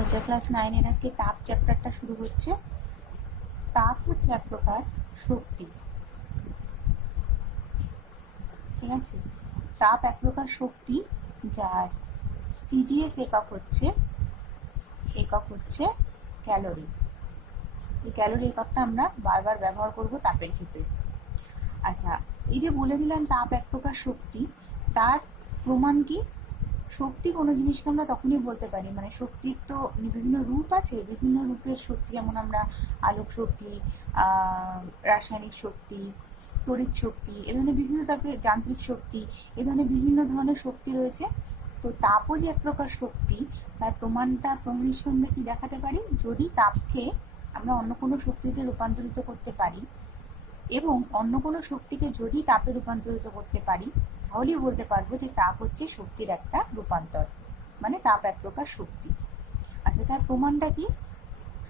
আচ্ছা, ক্লাস 9-এর আজকে তাপ চ্যাপ্টারটা শুরু হচ্ছে। তাপ হচ্ছে এক প্রকার শক্তি, ঠিক আছে। তাপ এক প্রকার শক্তি যার সিজিএস একক হচ্ছে ক্যালোরি। এই ক্যালোরি এককটা আমরা বারবার ব্যবহার করব তাপের ক্ষেত্রে। আচ্ছা, এই যে বলে দিলাম তাপ এক প্রকার শক্তি, তার প্রমাণ কি? শক্তি কোনো জিনিসকে আমরা তখনই বলতে পারি, মানে শক্তির তো বিভিন্ন রূপ আছে, বিভিন্ন রূপের শক্তি, যেমন আমরা আলোক শক্তি, রাসায়নিক শক্তি, তড়িৎ শক্তি, এ ধরনের বিভিন্ন তাপের যান্ত্রিক শক্তি, এ ধরনের বিভিন্ন ধরনের শক্তি রয়েছে। তো তাপও যে এক প্রকার শক্তি, তার প্রমাণ হিসেবে আমরা কি দেখাতে পারি? যদি তাপকে আমরা অন্য কোনো শক্তিতে রূপান্তরিত করতে পারি এবং অন্য কোনো শক্তিকে যদি তাপে রূপান্তরিত করতে পারি, তাহলেই বলতে পারবো যে তাপ হচ্ছে শক্তির একটা রূপান্তর, মানে তাপ এক প্রকার শক্তি। আচ্ছা, তার প্রমাণটা কি?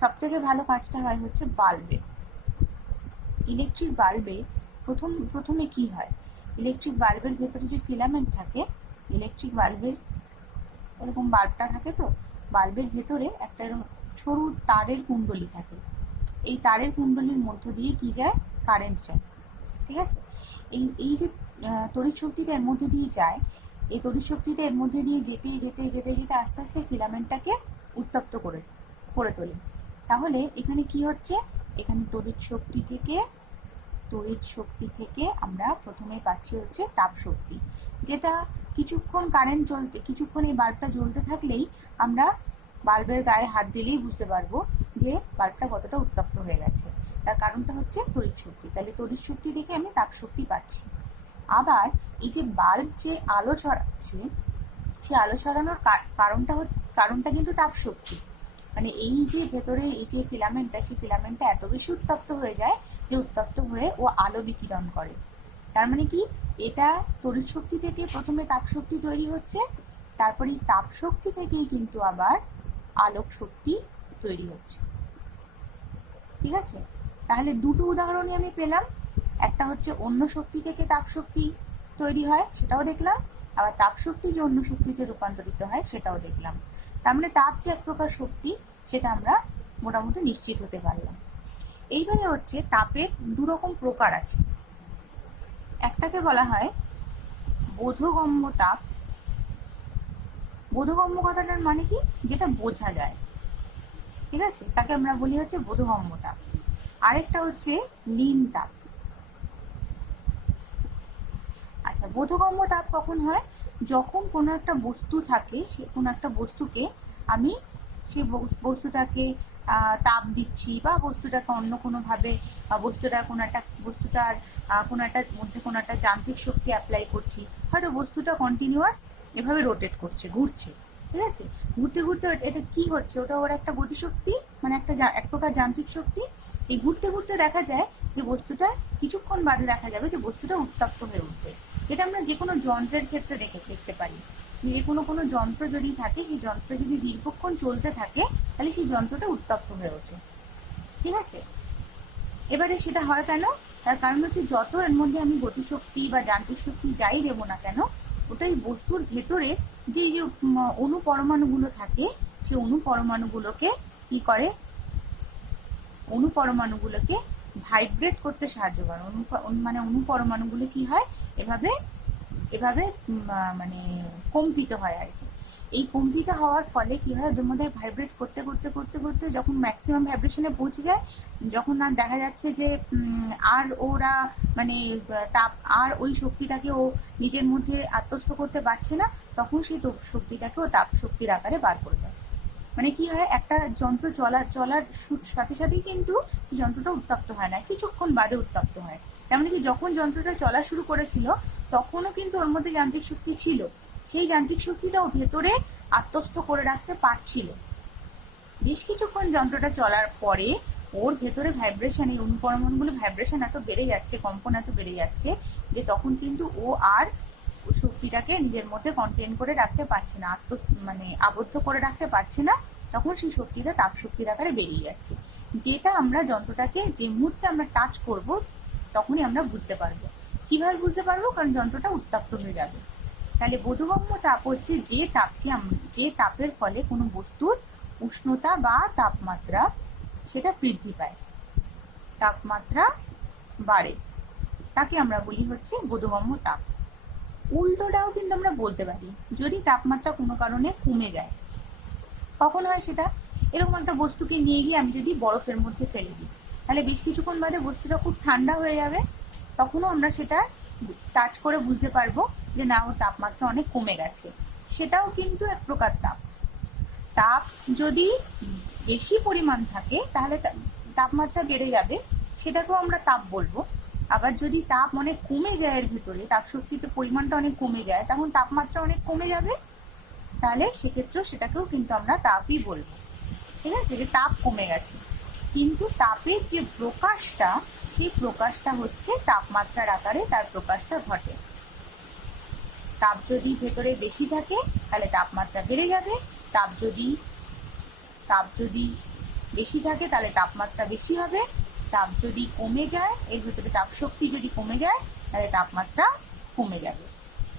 সব থেকে ভালো কাজটা হয় হচ্ছে বাল্বে। ইলেকট্রিক বাল্বে প্রথমে কি হয়? ইলেকট্রিক বাল্বের ভেতরে যে ফিলামেন্ট থাকে, ইলেকট্রিক বাল্বের এরকম বাল্বটা থাকে, তো বাল্বের ভেতরে একটা এরকম সরু তারের কুণ্ডলী থাকে। এই তারের কুণ্ডলীর মধ্য দিয়ে কি যায়? কারেন্ট যায়, ঠিক আছে। এই যে তড়িৎ শক্তিটা এর মধ্যে দিয়ে যায়, এই তড়িৎ শক্তিটা এর মধ্যে দিয়ে যেতে যেতে যেতে যেতে আস্তে আস্তে ফিলামেন্টটাকে উত্তপ্ত করে তোলে। তাহলে এখানে কি হচ্ছে? এখানে তড়িৎ শক্তি থেকে আমরা প্রথমে পাচ্ছি হচ্ছে তাপ শক্তি, যেটা কিছুক্ষণ এই বাল্বটা জ্বলতে থাকলেই আমরা বাল্বের গায়ে হাত দিলেই বুঝতে পারবো যে বাল্বটা কতটা উত্তপ্ত হয়ে গেছে। তার কারণটা হচ্ছে তড়িৎ শক্তি। তাহলে তড়িৎ শক্তি থেকে আমি তাপ শক্তি পাচ্ছি। আবার এই যে বাল্ব যে আলো ছড়াচ্ছে, সেই আলো ছড়ানোর কারণটা কিন্তু তাপ শক্তি। মানে এই যে ভেতরে এই যে ফিলামেন্টটা, সেই ফিলামেন্টটা এত বেশি উত্তপ্ত হয়ে যায় যে উত্তপ্ত হয়ে ও আলো বিকিরণ করে। তার মানে কি? এটা তড়িৎ শক্তি থেকে প্রথমে তাপ শক্তি তৈরি হচ্ছে, তারপরে এই তাপ শক্তি থেকেই কিন্তু আবার আলোক শক্তি তৈরি হচ্ছে, ঠিক আছে। তাহলে দুটো উদাহরণই আমি পেলাম। একটা হচ্ছে অন্য শক্তি থেকে তাপ শক্তি তৈরি হয়, সেটাও দেখলাম। আবার তাপ শক্তি যে অন্য শক্তিতে রূপান্তরিত হয়, সেটাও দেখলাম। তার মানে তাপ যে এক প্রকার শক্তি, সেটা আমরা মোটামুটি নিশ্চিত হতে পারলাম। এইভাবে হচ্ছে তাপের দুরকম প্রকার আছে। একটাকে বলা হয় বোধগম্য তাপ। বোধগম্য কথাটার মানে কি? যেটা বোঝা যায়, ঠিক আছে, তাকে আমরা বলি হচ্ছে বোধগম্য তাপ। আরেকটা হচ্ছে লীন তাপ। আচ্ছা, বোধগম্য তাপ কখন হয়? যখন কোনো একটা বস্তু থাকে, সে কোনো একটা বস্তুকে আমি সেই বস্তুটাকে তাপ দিচ্ছি, বা বস্তুটাকে অন্য কোনোভাবে বস্তুটার মধ্যে কোনো একটা যান্ত্রিক শক্তি অ্যাপ্লাই করছি। হয়তো বস্তুটা কন্টিনিউয়াস এভাবে রোটেট করছে, ঘুরছে, ঠিক আছে। ঘুরতে ঘুরতে এটা কি হচ্ছে? ওর একটা গতিশক্তি, মানে এক প্রকার যান্ত্রিক শক্তি। এই ঘুরতে ঘুরতে দেখা যায় যে বস্তুটা কিছুক্ষণ বাদে দেখা যাবে যে বস্তুটা উত্তপ্ত হয়ে উঠবে। এটা আমরা যে কোনো যন্ত্রের ক্ষেত্রে দেখতে পারি। যে কোনো যন্ত্র যদি থাকে, সেই যন্ত্র যদি দীর্ঘক্ষণ চলতে থাকে, তাহলে সেই যন্ত্রটা উত্তপ্ত হয়ে ওঠে, ঠিক আছে। এবারে সেটা হয় কেন? তার কারণ হচ্ছে যত এর মধ্যে আমি গতিশক্তি বা যান্ত্রিক শক্তি যাই দেবো না কেন, ওটাই বস্তুর ভেতরে যে অণু পরমাণুগুলো থাকে, সেই অণু পরমাণুগুলোকে কি করে? অণু পরমাণুগুলোকে ভাইব্রেট করতে সাহায্য করে। মানে অণু পরমাণুগুলো কি হয়? এভাবে মানে কম্পিত হয় আর কি। এই কম্পিত হওয়ার ফলে কি হয়? ওদের মধ্যে ভাইব্রেট করতে করতে করতে করতে যখন ম্যাক্সিমাম ভাইব্রেশনে পৌঁছে যায়, যখন আর দেখা যাচ্ছে যে আর ওরা মানে তাপ আর ওই শক্তিটাকে ও নিজের মধ্যে আত্মস্থ করতে পারছে না, তখন সেই শক্তিটাকে ও তাপ শক্তির আকারে বার করে দেয়। মানে কি হয়? একটা যন্ত্র চলার সাথে সাথেই কিন্তু সেই যন্ত্রটা উত্তপ্ত হয় না, কিছুক্ষণ বাদে উত্তপ্ত হয়। তেমন কি যখন যন্ত্রটা চলা শুরু করেছিল, তখনও কিন্তু ওর মধ্যে যান্ত্রিক শক্তি ছিল। সেই যান্ত্রিক শক্তিটাও ভেতরে আত্মস্থ করে রাখতে পারছিল। বেশ কিছুক্ষণ যন্ত্রটা চলার পরে ওর ভেতরে ভাইব্রেশন, এই অনুপরমাণুগুলো ভাইব্রেশন এত বেড়ে যাচ্ছে, কম্পন এত বেড়ে যাচ্ছে, যে তখন কিন্তু ও আর শক্তিটাকে নিজের মধ্যে কন্টেন করে রাখতে পারছে না, মানে আবদ্ধ করে রাখতে পারছে না। তখন সেই শক্তিটা তাপ শক্তির আকারে বেরিয়ে যাচ্ছে, যেটা আমরা যন্ত্রটাকে যে মুহূর্তে আমরা টাচ করব, তখনই আমরা বুঝতে পারবো। কিভাবে বুঝতে পারবো? কারণ যন্ত্রটা উত্তপ্ত হয়ে যাবে। তাহলে বোধগম্য তাপ হচ্ছে যে তাপের ফলে কোনো বস্তুর উষ্ণতা বা তাপমাত্রা সেটা বৃদ্ধি পায়, তাপমাত্রা বাড়ে, তাকে আমরা বলি হচ্ছে বোধগম্য তাপ। উল্টোটাও কিন্তু আমরা বলতে পারি, যদি তাপমাত্রা কোনো কারণে কমে যায়, কখন হয় সেটা, এরকম একটা বস্তুকে নিয়ে গিয়ে আমি যদি বরফের মধ্যে ফেলে দিই, তাহলে বেশ কিছুক্ষণ বাদে বস্তুটা খুব ঠান্ডা হয়ে যাবে, তখনও আমরা সেটা টাচ করে বুঝতে পারবো যে না, ওর তাপমাত্রা অনেক কমে গেছে। সেটাও কিন্তু এক প্রকার তাপ। তাপ যদি বেশি পরিমাণ থাকে তাহলে তাপমাত্রা বেড়ে যাবে, সেটাকেও আমরা তাপ বলবো। আবার যদি তাপ অনেক কমে যায়, এর ভিতরে তাপ শক্তির পরিমাণটা অনেক কমে যায়, তখন তাপমাত্রা অনেক কমে যাবে, তাহলে সেক্ষেত্রেও সেটাকেও কিন্তু আমরা তাপই বলবো। ঠিক আছে, যে তাপ কমে গেছে। কিন্তু তাপের যে প্রকাশটা, সেই প্রকাশটা হচ্ছে তাপমাত্রার আকারে তার প্রকাশটা ঘটে। তাপ যদি ভেতরে বেশি থাকে তাহলে তাপমাত্রা বেড়ে যাবে, তাপ যদি বেশি থাকে তাহলে তাপমাত্রা বেশি হবে, তাপ যদি কমে যায়, এর ভিতরে তাপ শক্তি যদি কমে যায় তাহলে তাপমাত্রা কমে যাবে।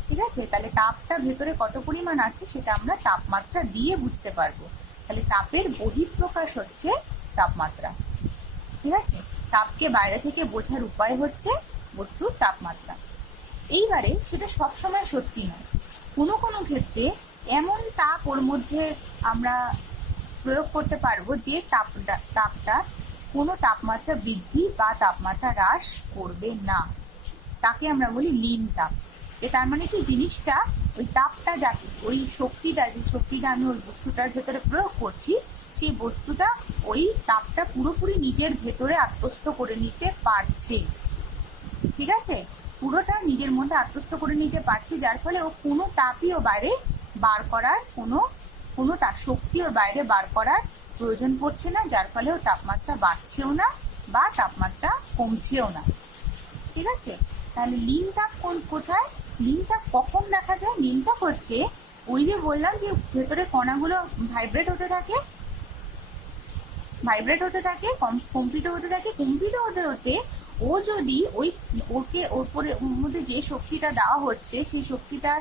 ঠিক আছে, তাহলে তাপটা ভেতরে কত পরিমাণ আছে সেটা আমরা তাপমাত্রা দিয়ে বুঝতে পারবো। তাহলে তাপের বহিঃপ্রকাশ হচ্ছে তাপমাত্রা। ঠিক আছে, তাপকে বাইরে থেকে বোঝার উপায় হচ্ছে বস্তুর তাপমাত্রা। এইবারে সেটা সবসময় সত্যি নয়, কোনো কোনো ক্ষেত্রে এমন তাপ ওর মধ্যে আমরা প্রয়োগ করতে পারবো যে তাপটা কোনো তাপমাত্রা বৃদ্ধি বা তাপমাত্রা হ্রাস করবে না, তাকে আমরা বলি লীন তাপ। তার মানে কি, জিনিসটা ওই তাপটা যাকে, ওই শক্তিটা, যে শক্তিটা আমি ওই বস্তুটার ভেতরে প্রয়োগ করছি, সেই বস্তুটা ওই তাপটা পুরোপুরি নিজের ভেতরে আত্মস্থ করে নিতে পারছে। ঠিক আছে, পুরোটা নিজের মধ্যে আত্মস্থ করে নিতে পারছে, যার ফলে ও কোনো তাপই ও বাইরে বার করার কোনো তার শক্তি ওর বাইরে বার করার প্রয়োজন পড়ছে না, যার ফলে ও তাপমাত্রা বাড়ছেও না বা তাপমাত্রা কমছেও না। ঠিক আছে, তাহলে লীন তাপ কোথায়, লীন তাপ কখন দেখা যায়? লীন তাপ হচ্ছে ওই যে বললাম যে ভেতরে কণাগুলো ভাইব্রেট হতে থাকে, কম্পিত হতে হতে ও যদি ওর মধ্যে যে শক্তিটা দেওয়া হচ্ছে সেই শক্তিটা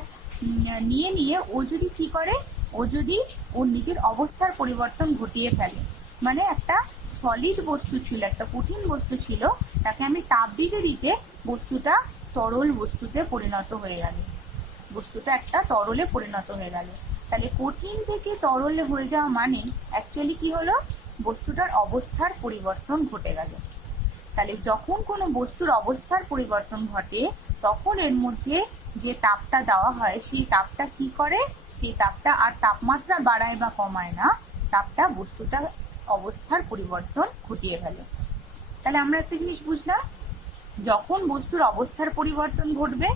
নিয়ে ও যদি কি করে, ও যদি ওর নিজের অবস্থার পরিবর্তন ঘটিয়ে ফেলে, মানে একটা সলিড বস্তু ছিল, একটা কঠিন বস্তু ছিল, তাকে আমি তাপ দিতে দিতে বস্তুটা তরল বস্তুতে পরিণত হয়ে গেল, বস্তুটা একটা তরলে পরিণত হয়ে গেল। তাহলে কঠিন থেকে তরলে হয়ে যাওয়া মানে অ্যাকচুয়ালি কি হলো, বস্তুটার অবস্থার পরিবর্তন ঘটে গেল। তাহলে যখন কোনো বস্তুর অবস্থার পরিবর্তন ঘটে, তখন এর মধ্যে যে তাপটা দেওয়া হয়, সেই তাপটা কি করে, সেই তাপটা আর তাপমাত্রা বাড়ায় বা কমায় না, তাপটা বস্তুটার অবস্থার পরিবর্তন ঘটিয়ে ফেলে। তাহলে আমরা একটা জিনিস বুঝলাম, যখন বস্তুর অবস্থার পরিবর্তন ঘটবে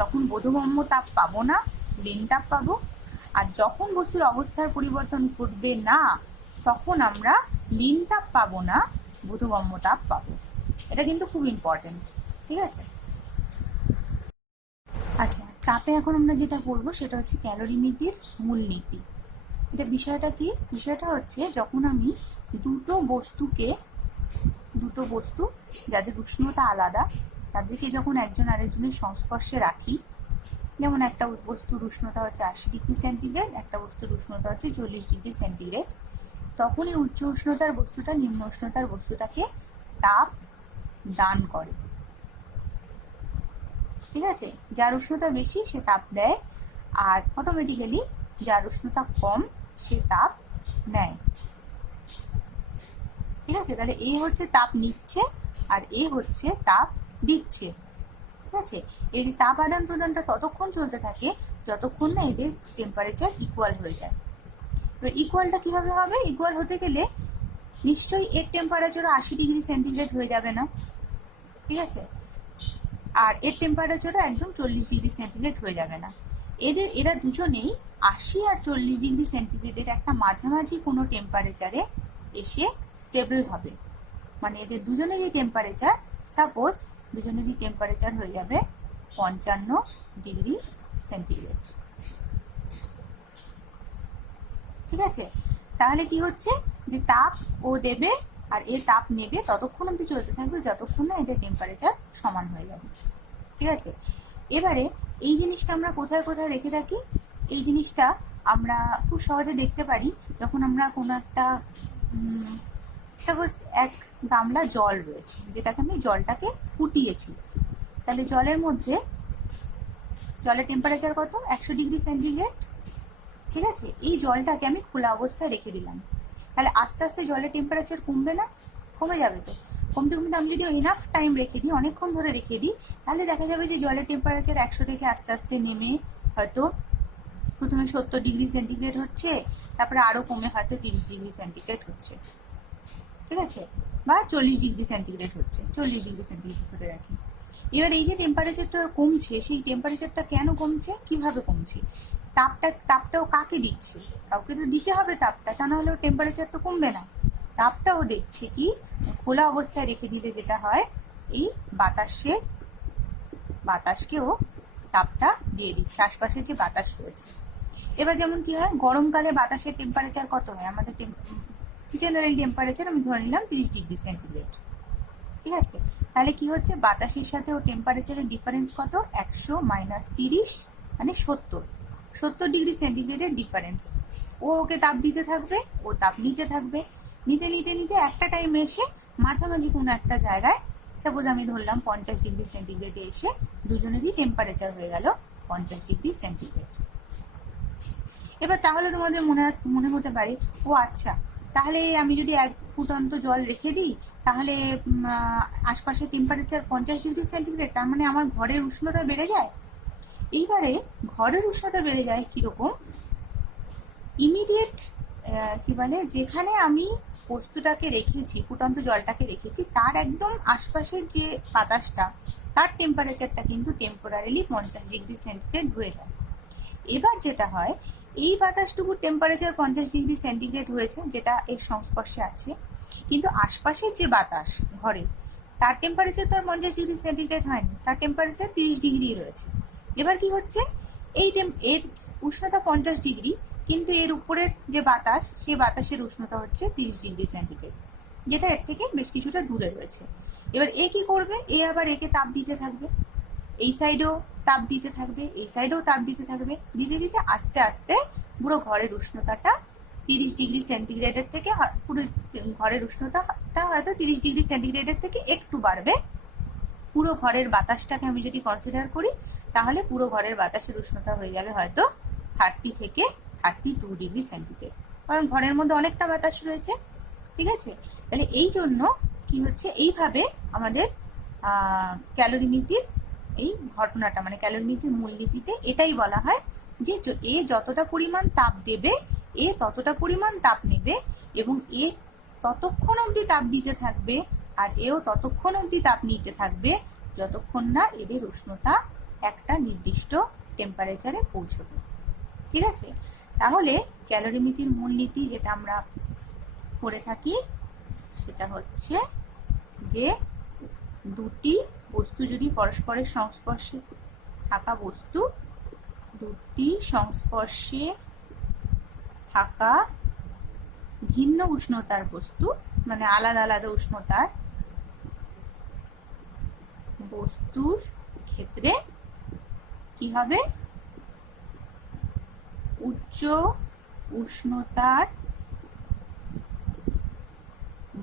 তখন বোধগম্য তাপ পাবো না, লীন তাপ পাবো। আর যখন বস্তুর অবস্থার পরিবর্তন ঘটবে না, তখন আমরা লীন তাপ পাবো না, বোধগম্য তাপ পাবো। এটা কিন্তু খুব ইম্পর্টেন্ট। ঠিক আছে, আচ্ছা, তাপে এখন আমরা যেটা করবো সেটা হচ্ছে ক্যালোরিমিতির মূলনীতি। এটা বিষয়টা কি, বিষয়টা হচ্ছে যখন আমি দুটো বস্তু যাদের উষ্ণতা আলাদা, তাদেরকে যখন একজন আরেকজনের সংস্পর্শে রাখি, যেমন একটা বস্তুর উষ্ণতা হচ্ছে 80 ডিগ্রি সেন্টিগ্রেড, একটা বস্তুর উষ্ণতা হচ্ছে 40 ডিগ্রি সেন্টিগ্রেড, তখন এই উচ্চ উষ্ণতার বস্তুটা নিম্ন উষ্ণতার বস্তুটাকে তাপ দান করে। ঠিক আছে, যার উষ্ণতা বেশি সে তাপ দেয়, আর অটোমেটিক্যালি যার উষ্ণতা কম সে তাপ নেয়। ঠিক আছে, তাহলে এ হচ্ছে তাপ নিচ্ছে আর এ হচ্ছে তাপ দিচ্ছে। ঠিক আছে, এই তাপ আদান প্রদানটা ততক্ষণ চলতে থাকে যতক্ষণ না এদের টেম্পারেচার ইকুয়াল হয়ে যায়। তো ইকুয়ালটা কিভাবে হবে, ইকুয়াল হতে গেলে নিশ্চয়ই এর টেম্পারেচারও 80 ডিগ্রি সেন্টিগ্রেড হয়ে যাবে না। ঠিক আছে, আর এর টেম্পারেচারও একদম 40 ডিগ্রি সেন্টিগ্রেড হয়ে যাবে না। এরা দুজনেই 80 আর 40 ডিগ্রি সেন্টিগ্রেডের একটা মাঝামাঝি কোনো টেম্পারেচারে এসে স্টেবল হবে। মানে এদের দুজনেরই টেম্পারেচার, সাপোজ দুজনেরই টেম্পারেচার হয়ে যাবে 55 ডিগ্রি সেন্টিগ্রেড। ঠিক আছে, তাহলে কি হচ্ছে, যে তাপ ও দেবে আর এ তাপ নেবে, ততক্ষণ অব্দি চলতে থাকবে যতক্ষণ না এদের টেম্পারেচার সমান হয়ে যাবে। ঠিক আছে, এবারে এই জিনিসটা আমরা কোথায় কোথায় দেখে থাকি, এই জিনিসটা আমরা খুব সহজে দেখতে পারি যখন আমরা কোনো একটা সাপোজ এক গামলা জল রয়েছে, যেটাকে আমি জলটাকে ফুটিয়েছি, তাহলে জলের মধ্যে জলের টেম্পারেচার কত, 100°C। ঠিক আছে, এই জলটাকে আমি খোলা অবস্থায় রেখে দিলাম, তাহলে আস্তে আস্তে জলের টেম্পারেচার কমবে না? কমে যাবে তো। কমতে কমতে আমি যদি ইনাফ টাইম রেখে দিই, অনেকক্ষণ ধরে রেখে দিই, তাহলে দেখা যাবে যে জলের টেম্পারেচার 100 থেকে আস্তে আস্তে নেমে হয়তো প্রথমে 70°C হচ্ছে, তারপরে আরও কমে হয়তো 30°C হচ্ছে। ঠিক আছে, বা 40°C হচ্ছে, 40°C ধরে রাখি। এবার এই যে টেম্পারেচারটা কমছে, সেই টেম্পারেচারটা কেন কমছে, কিভাবে কমছে? তাপটাও কাকে দিচ্ছে? কাউকে তো দিতে হবে তাপটা, তা না হলেও টেম্পারেচার তো কমবে না। তাপটাও দেখছে কি, খোলা অবস্থায় রেখে দিলে যেটা হয়, এই বাতাসকেও তাপটা দিয়ে দিচ্ছে, আশপাশে যে বাতাস রয়েছে। এবার যেমন কি হয়, গরমকালে বাতাসের টেম্পারেচার কত হয়, আমাদের জেনারেল টেম্পারেচার আমি ধরে নিলাম 30°C। ঠিক আছে, তাহলে কি হচ্ছে, বাতাসের সাথে ও টেম্পারেচারের ডিফারেন্স কত, 100 - 30 মানে 70°C ডিফারেন্স। ও ওকে তাপ দিতে থাকবে, ও তাপ নিতে থাকবে, নিতে নিতে নিতে একটা টাইমে এসে মাঝামাঝি কোনো একটা জায়গায়, সাপোজ আমি ধরলাম 50°C এসে দুজনেরই টেম্পারেচার হয়ে গেল 50°C। এবার তাহলে তোমাদের মনে হতে পারে, ও আচ্ছা, তাহলে আমি যদি 1 ফুটন্ত জল রেখে দিই, তাহলে আশপাশের টেম্পারেচার 50°C, তার মানে আমার ঘরের উষ্ণতা বেড়ে যায়। এইবারে ঘরের উষ্ণতা বেড়ে যায় কিরকম, ইমিডিয়েট কি বলে, যেখানে আমি বস্তুটাকে রেখেছি, ফুটন্ত জলটাকে রেখেছি, তার একদম আশপাশের যে বাতাসটা, তার টেম্পারেচারটা কিন্তু টেম্পোরারিলি 50°C হয়ে যায়। এবার যেটা হয়, এই বাতাসটুকুর টেম্পারেচার 50°C হয়েছে, যেটা এর সংস্পর্শে আছে, কিন্তু আশপাশের যে বাতাস ঘরে, তার টেম্পারেচার তো আর 50°C হয়নি, তার টেম্পারেচার 30° রয়েছে। এবার কি হচ্ছে, এর উষ্ণতা 50°, কিন্তু এর উপরের যে বাতাস, সেই বাতাসের উষ্ণতা হচ্ছে 30°C, যেটা এর থেকে বেশ কিছুটা দূরে রয়েছে। এবার এ কি করবে, এ আবার একে তাপ দিতে থাকবে, এই সাইডেও তাপ দিতে থাকবে, এই সাইডেও তাপ দিতে থাকবে, দিতে দিতে আস্তে আস্তে পুরো ঘরের উষ্ণতাটা 30°C থেকে, পুরো ঘরের উষ্ণতাটা হয়তো 30°C থেকে একটু বাড়বে। পুরো ঘরের বাতাসটাকে আমি যদি কনসিডার করি, তাহলে পুরো ঘরের বাতাসের উষ্ণতা হয়ে যাবে হয়তো 30 থেকে 32°C, কারণ ঘরের মধ্যে অনেকটা বাতাস রয়েছে। ঠিক আছে, তাহলে এই জন্য কি হচ্ছে, এইভাবে আমাদের ক্যালোরিমিতির এই ঘটনাটা, মানে ক্যালোরিমিতির মূলনীতিতে এটাই বলা হয় যে এ যতটা পরিমাণ তাপ দেবে, এ ততটা পরিমাণ তাপ নেবে, এবং এ ততক্ষণ অবধি তাপ দিতে থাকবে, আর এও ততক্ষণ অবধি তাপ নিতে থাকবে, যতক্ষণ না এদের উষ্ণতা একটা নির্দিষ্ট টেম্পারেচারে পৌঁছবে। ঠিক আছে, তাহলে ক্যালোরিমিতির মূলনীতি যেটা আমরা করে থাকি, সেটা হচ্ছে যে দুটি বস্তু যদি পরস্পরের সংস্পর্শে থাকা বস্তু, দুটি সংস্পর্শে থাকা ভিন্ন উষ্ণতার বস্তু, মানে আলাদা আলাদা উষ্ণতার বস্তুর ক্ষেত্রে কি হবে, উচ্চ উষ্ণতার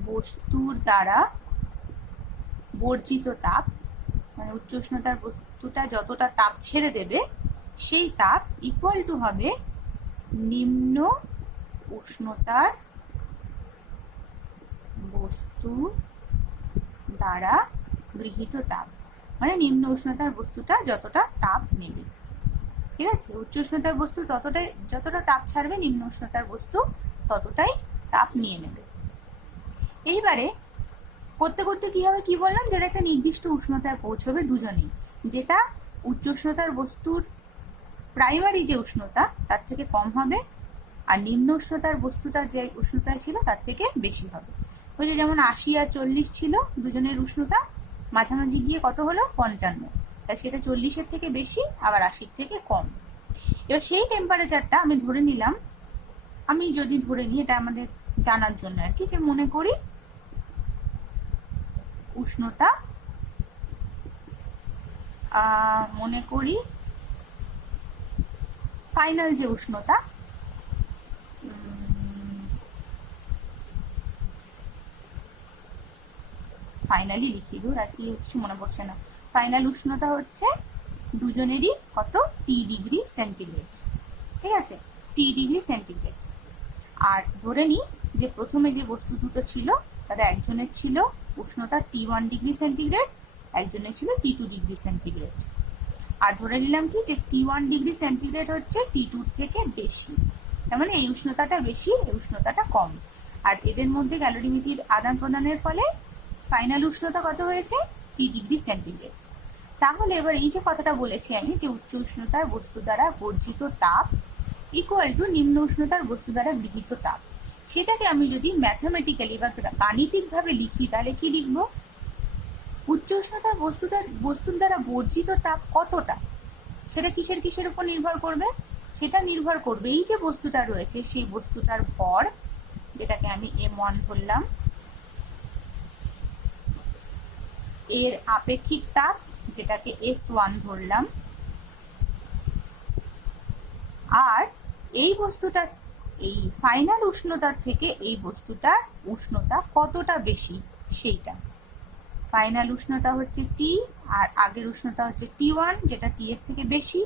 বস্তুর দ্বারা বর্জিত তাপ, মানে উচ্চ উষ্ণতার বস্তুটা যতটা তাপ ছেড়ে দেবে, সেই তাপ ইকুয়াল টু হবে নিম্ন উষ্ণতার বস্তু দ্বারা গৃহীত তাপ, মানে নিম্ন উষ্ণতার বস্তুটা যতটা তাপ নেবে। ঠিক আছে, উচ্চ উষ্ণতার বস্তু যতটা তাপ ছাড়বে, নিম্ন উষ্ণতার বস্তু ততটাই তাপ নিয়ে নেবে। এইবারে করতে করতে কি হবে, কি বললাম, যেটা একটা নির্দিষ্ট উষ্ণতায় পৌঁছবে দুজনেই, যেটা উচ্চ উষ্ণতার বস্তুর প্রাইমারি যে উষ্ণতা তার থেকে কম হবে, আর নিম্ন উষ্ণতার বস্তুটা যে উষ্ণতায় ছিল তার থেকে বেশি হবে। ওই যে যেমন 80 আর 40 ছিল দুজনের উষ্ণতা, মাঝামাঝি গিয়ে কত হলো, 55, তাই সেটা 40-এর থেকে বেশি, আবার 80-এর থেকে কম। এবার সেই টেম্পারেচারটা আমি ধরে নিলাম, আমি যদি ধরে নিই, এটা আমাদের জানার জন্য আর কি, যে মনে করি উষ্ণতা, মনে করি ফাইনাল যে উষ্ণতা, ফাইনালি লিখিয়ে দিই, আর কি কিছু মনে পড়ছে না। ফাইনাল উষ্ণতা হচ্ছে দুজনেরই কত, টি ডিগ্রি সেন্টিগ্রেড, ঠিক আছে, টি ডিগ্রি সেন্টিগ্রেড। আর ধরে নিই যে প্রথমে যে বস্তু দুটো ছিল তাদের একজনের ছিল উষ্ণতা T1 ডিগ্রি সেন্টিগ্রেড, একজনের ছিল T2 ডিগ্রি সেন্টিগ্রেড। আর ধরে নিলাম কি যে T1 ডিগ্রি সেন্টিগ্রেড হচ্ছে T2 থেকে বেশি, তার মানে এই উষ্ণতাটা বেশি, এই উষ্ণতাটা কম। আর এদের মধ্যে ক্যালোরিমিতির আদান প্রদানের ফলে ফাইনাল উষ্ণতা কত হয়েছে, T ডিগ্রি সেন্টিগ্রেড। তাহলে এবার এই যে কথাটা বলেছি আমি যে উচ্চ উষ্ণতার বস্তু দ্বারা বর্জিত তাপ ইকুয়াল টু নিম্ন উষ্ণতার বস্তু দ্বারা গৃহীত তাপ, সেটাকে আমি যদি ম্যাথামেটিক্যালি বা গাণিতিক ভাবে লিখি তাহলে কি লিখবো, উচ্চ উষ্ণতার বস্তুর দ্বারা বর্জিত তাপ কতটা, সেটা কিসের কিসের উপর নির্ভর করবে, সেটা নির্ভর করবে এই যে বস্তুটা রয়েছে সেই বস্তুটার ভর, যেটাকে আমি m1 ধরলাম, এর আপেক্ষিক তাপ যেটাকে S1 ধরলাম, আর এই বস্তুটা এই ফাইনাল উষ্ণতার থেকে এই বস্তুটার উষ্ণতা কতটা বেশি সেইটা। ফাইনাল উষ্ণতা হচ্ছে T আর আগের উষ্ণতা হচ্ছে T1 যেটা T এর থেকে বেশি।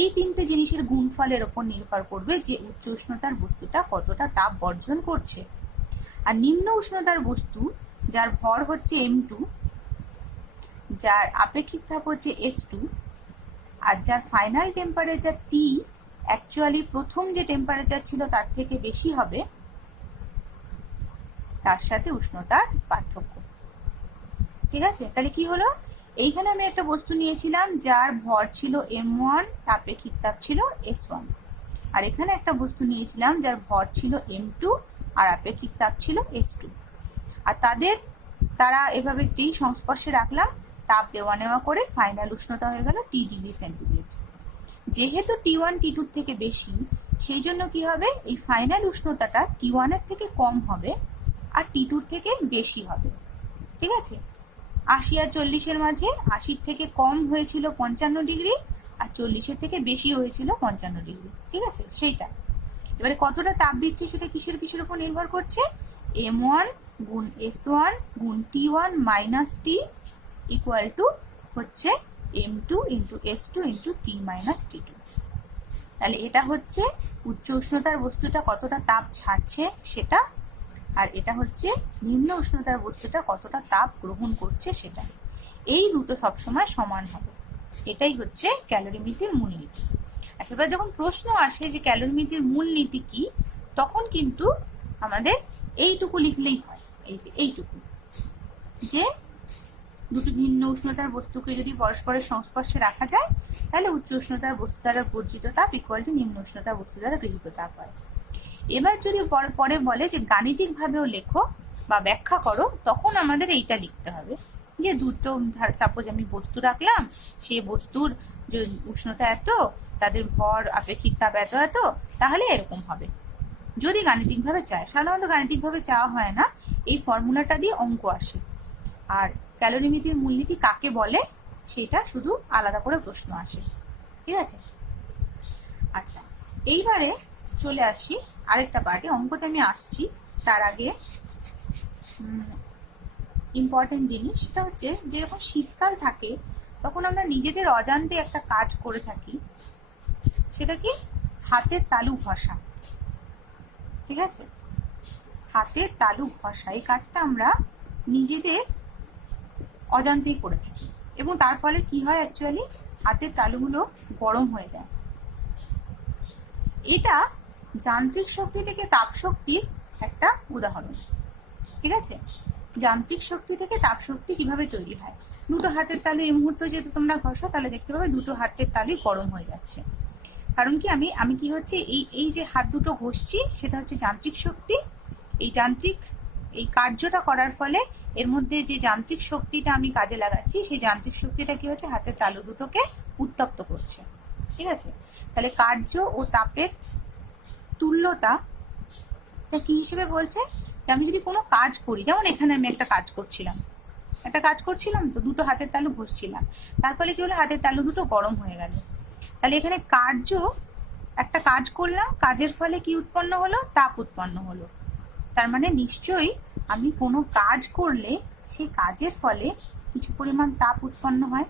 এই তিনটে জিনিসের গুণফলের উপর নির্ভর করবে যে উচ্চ উষ্ণতার বস্তুটা কতটা তাপ বর্জন করছে। আর নিম্ন উষ্ণতার বস্তু যার ভর হচ্ছে M2, যার আপেক্ষিক তাপ হচ্ছে S2, আর যার ফাইনাল টেম্পারেচার T অ্যাকচুয়ালি প্রথম যে টেম্পারেচার ছিল তার থেকে বেশি হবে, তার সাথে উষ্ণতার পার্থক্য। ঠিক আছে, তাহলে কি হলো, এইখানে আমি একটা বস্তু নিয়েছিলাম যার ভর ছিল M1, আপেক্ষিক তাপ ছিল S1, আর এখানে একটা বস্তু নিয়েছিলাম যার ভর ছিল M2 আর আপেক্ষিক তাপ ছিল S2। আর তারা এভাবে যেই সংস্পর্শে রাখলাম তাপ দেওয়া নেওয়া করে ফাইনাল উষ্ণতা হয়ে গেল T ডিগ্রি সেন্টিগ্রেড। যেহেতু T1 T2 থেকে বেশি, সেই জন্য কি হবে, এই ফাইনাল উষ্ণতাটা T1 এর থেকে কম হবে আর T2 থেকে বেশি হবে। ঠিক আছে, 80 আর 40-এর মাঝে 80 থেকে কম হয়েছিল 55 ডিগ্রি আর 40-এর থেকে বেশি হয়েছিল 55 ডিগ্রি। ঠিক আছে, সেইটা এবারে কতটা তাপ দিচ্ছে সেটা কিসের কিসের উপর নির্ভর করছে, M1 গুণ S1 গুণ T1 minus T equal to হচ্ছে M2 into S2 into T minus T2। তাহলে এটা হচ্ছে উচ্চ উষ্ণতার বস্তুটা কতটা তাপ ছাড়ছে সেটা, আর এটা হচ্ছে নিম্ন উষ্ণতার বস্তুটা কতটা তাপ গ্রহণ করছে সেটা। এই দুটো সবসময় সমান হবে, এটাই হচ্ছে ক্যালোরিমিতির মূলনীতি। আচ্ছা, এবার যখন প্রশ্ন আসে যে ক্যালোরিমিতির মূলনীতি কি, তখন কিন্তু আমাদের এইটুকু লিখলেই হয়, এই যে এইটুকু, যে দুটি ভিন্ন উষ্ণতার বস্তুকে যদি পরস্পরের সংস্পর্শে রাখা যায় তাহলে উচ্চ উষ্ণতার বস্তু দ্বারা বর্জিত তাপ ইকুয়াল টু নিম্ন উষ্ণতার বস্তু দ্বারা গৃহীত তাপ হয়। এবার যদি পরে বলে যে গাণিতিক ভাবেও লেখো বা ব্যাখ্যা করো, তখন আমাদের এইটা লিখতে হবে যে দুটো, সাপোজ আমি বস্তু রাখলাম, সেই বস্তুর যে উষ্ণতা এত, তাদের ভর আপেক্ষিক তাপ এত এত, তাহলে এরকম হবে। যদি গাণিতিক ভাবে চায়, সাধারণত গাণিতিক ভাবে চাওয়া হয় না, এই ফর্মুলাটা দিয়ে অঙ্ক আসে। আর ক্যালোরিমিতির মূলনীতি কাকে বলে সেটা শুধু আলাদা করে প্রশ্ন আসে। ঠিক আছে, আচ্ছা এইবারে চলে আসি আরেকটা পার্টে, অঙ্কটা আমি আসছি তার আগে ইম্পর্টেন্ট জিনিস, সেটা হচ্ছে যে যখন শীতকাল থাকে তখন আমরা নিজেদের অজান্তে একটা কাজ করে থাকি, সেটা কি, হাতের তালু ঘষা। ঠিক আছে, হাতের তালু ঘষা, এই কাজটা আমরা নিজেদের অজান্তেই করে থাকি, এবং তার ফলে কি হয়, অ্যাকচুয়ালি হাতের তালুগুলো গরম হয়ে যায়। এটা যান্ত্রিক শক্তি থেকে তাপ শক্তির একটা উদাহরণ। ঠিক আছে, যান্ত্রিক শক্তি থেকে তাপ শক্তি কিভাবে তৈরি হয়, দুটো হাতের তালু এই মুহূর্তে যদি তোমরা ঘষো তাহলে দেখতে পাবে দুটো হাতের তালুই গরম হয়ে যাচ্ছে। কারণ কি, আমি কি হচ্ছে, এই যে হাত দুটো ঘষছি সেটা হচ্ছে যান্ত্রিক শক্তি। এই কার্যটা করার ফলে এর মধ্যে যে যান্ত্রিক শক্তিটা আমি কাজে লাগাচ্ছি, সেই যান্ত্রিক শক্তিটা কি হচ্ছে, হাতের তালু দুটোকে উত্তপ্ত করছে। ঠিক আছে, তাহলে কার্য ও তাপের তুল্যতা কি হিসেবে বলছে, যে আমি যদি কোনো কাজ করি, যেমন এখানে আমি একটা কাজ করছিলাম তো দুটো হাতের তালু ঘষছিলাম, তার ফলে কি হলো, হাতের তালু দুটো গরম হয়ে গেল। তাহলে এখানে একটা কাজ করলাম, কাজের ফলে কি উৎপন্ন হলো, তাপ উৎপন্ন হলো। তার মানে নিশ্চয়ই আমি কোনো কাজ করলে সেই কাজের ফলে কিছু পরিমাণ তাপ উৎপন্ন হয়।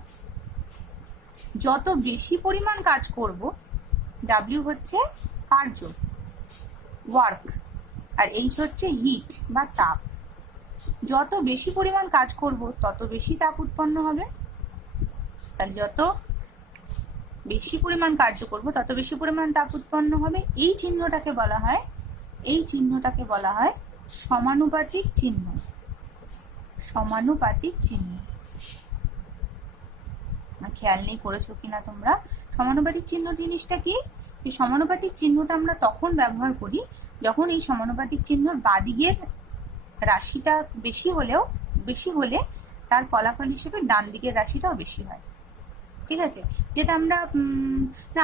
যত বেশি পরিমাণ কাজ করব, ডাব্লিউ হচ্ছে কার্য, ওয়ার্ক, আর এইচ হচ্ছে হিট বা তাপ। যত বেশি পরিমাণ কাজ করব তত বেশি তাপ উৎপন্ন হবে। তাহলে যত বেশি পরিমাণ কার্য করব তত বেশি পরিমাণ তাপ উৎপন্ন হবে। এই চিহ্নটাকে বলা হয় সমানুপাতিক চিহ্ন। সমানুপাতিক চিহ্ন খেয়াল নেই করেছো কিনা তোমরা। সমানুপাতিক চিহ্ন জিনিসটা কি? এই সমানুপাতিক চিহ্নটা আমরা তখন ব্যবহার করি যখন এই সমানুপাতিক চিহ্নর বাদিকের রাশিটা বেশি হলে তার ফলাফল হিসেবে ডান দিকের রাশিটাও বেশি হয়। ঠিক আছে, যেটা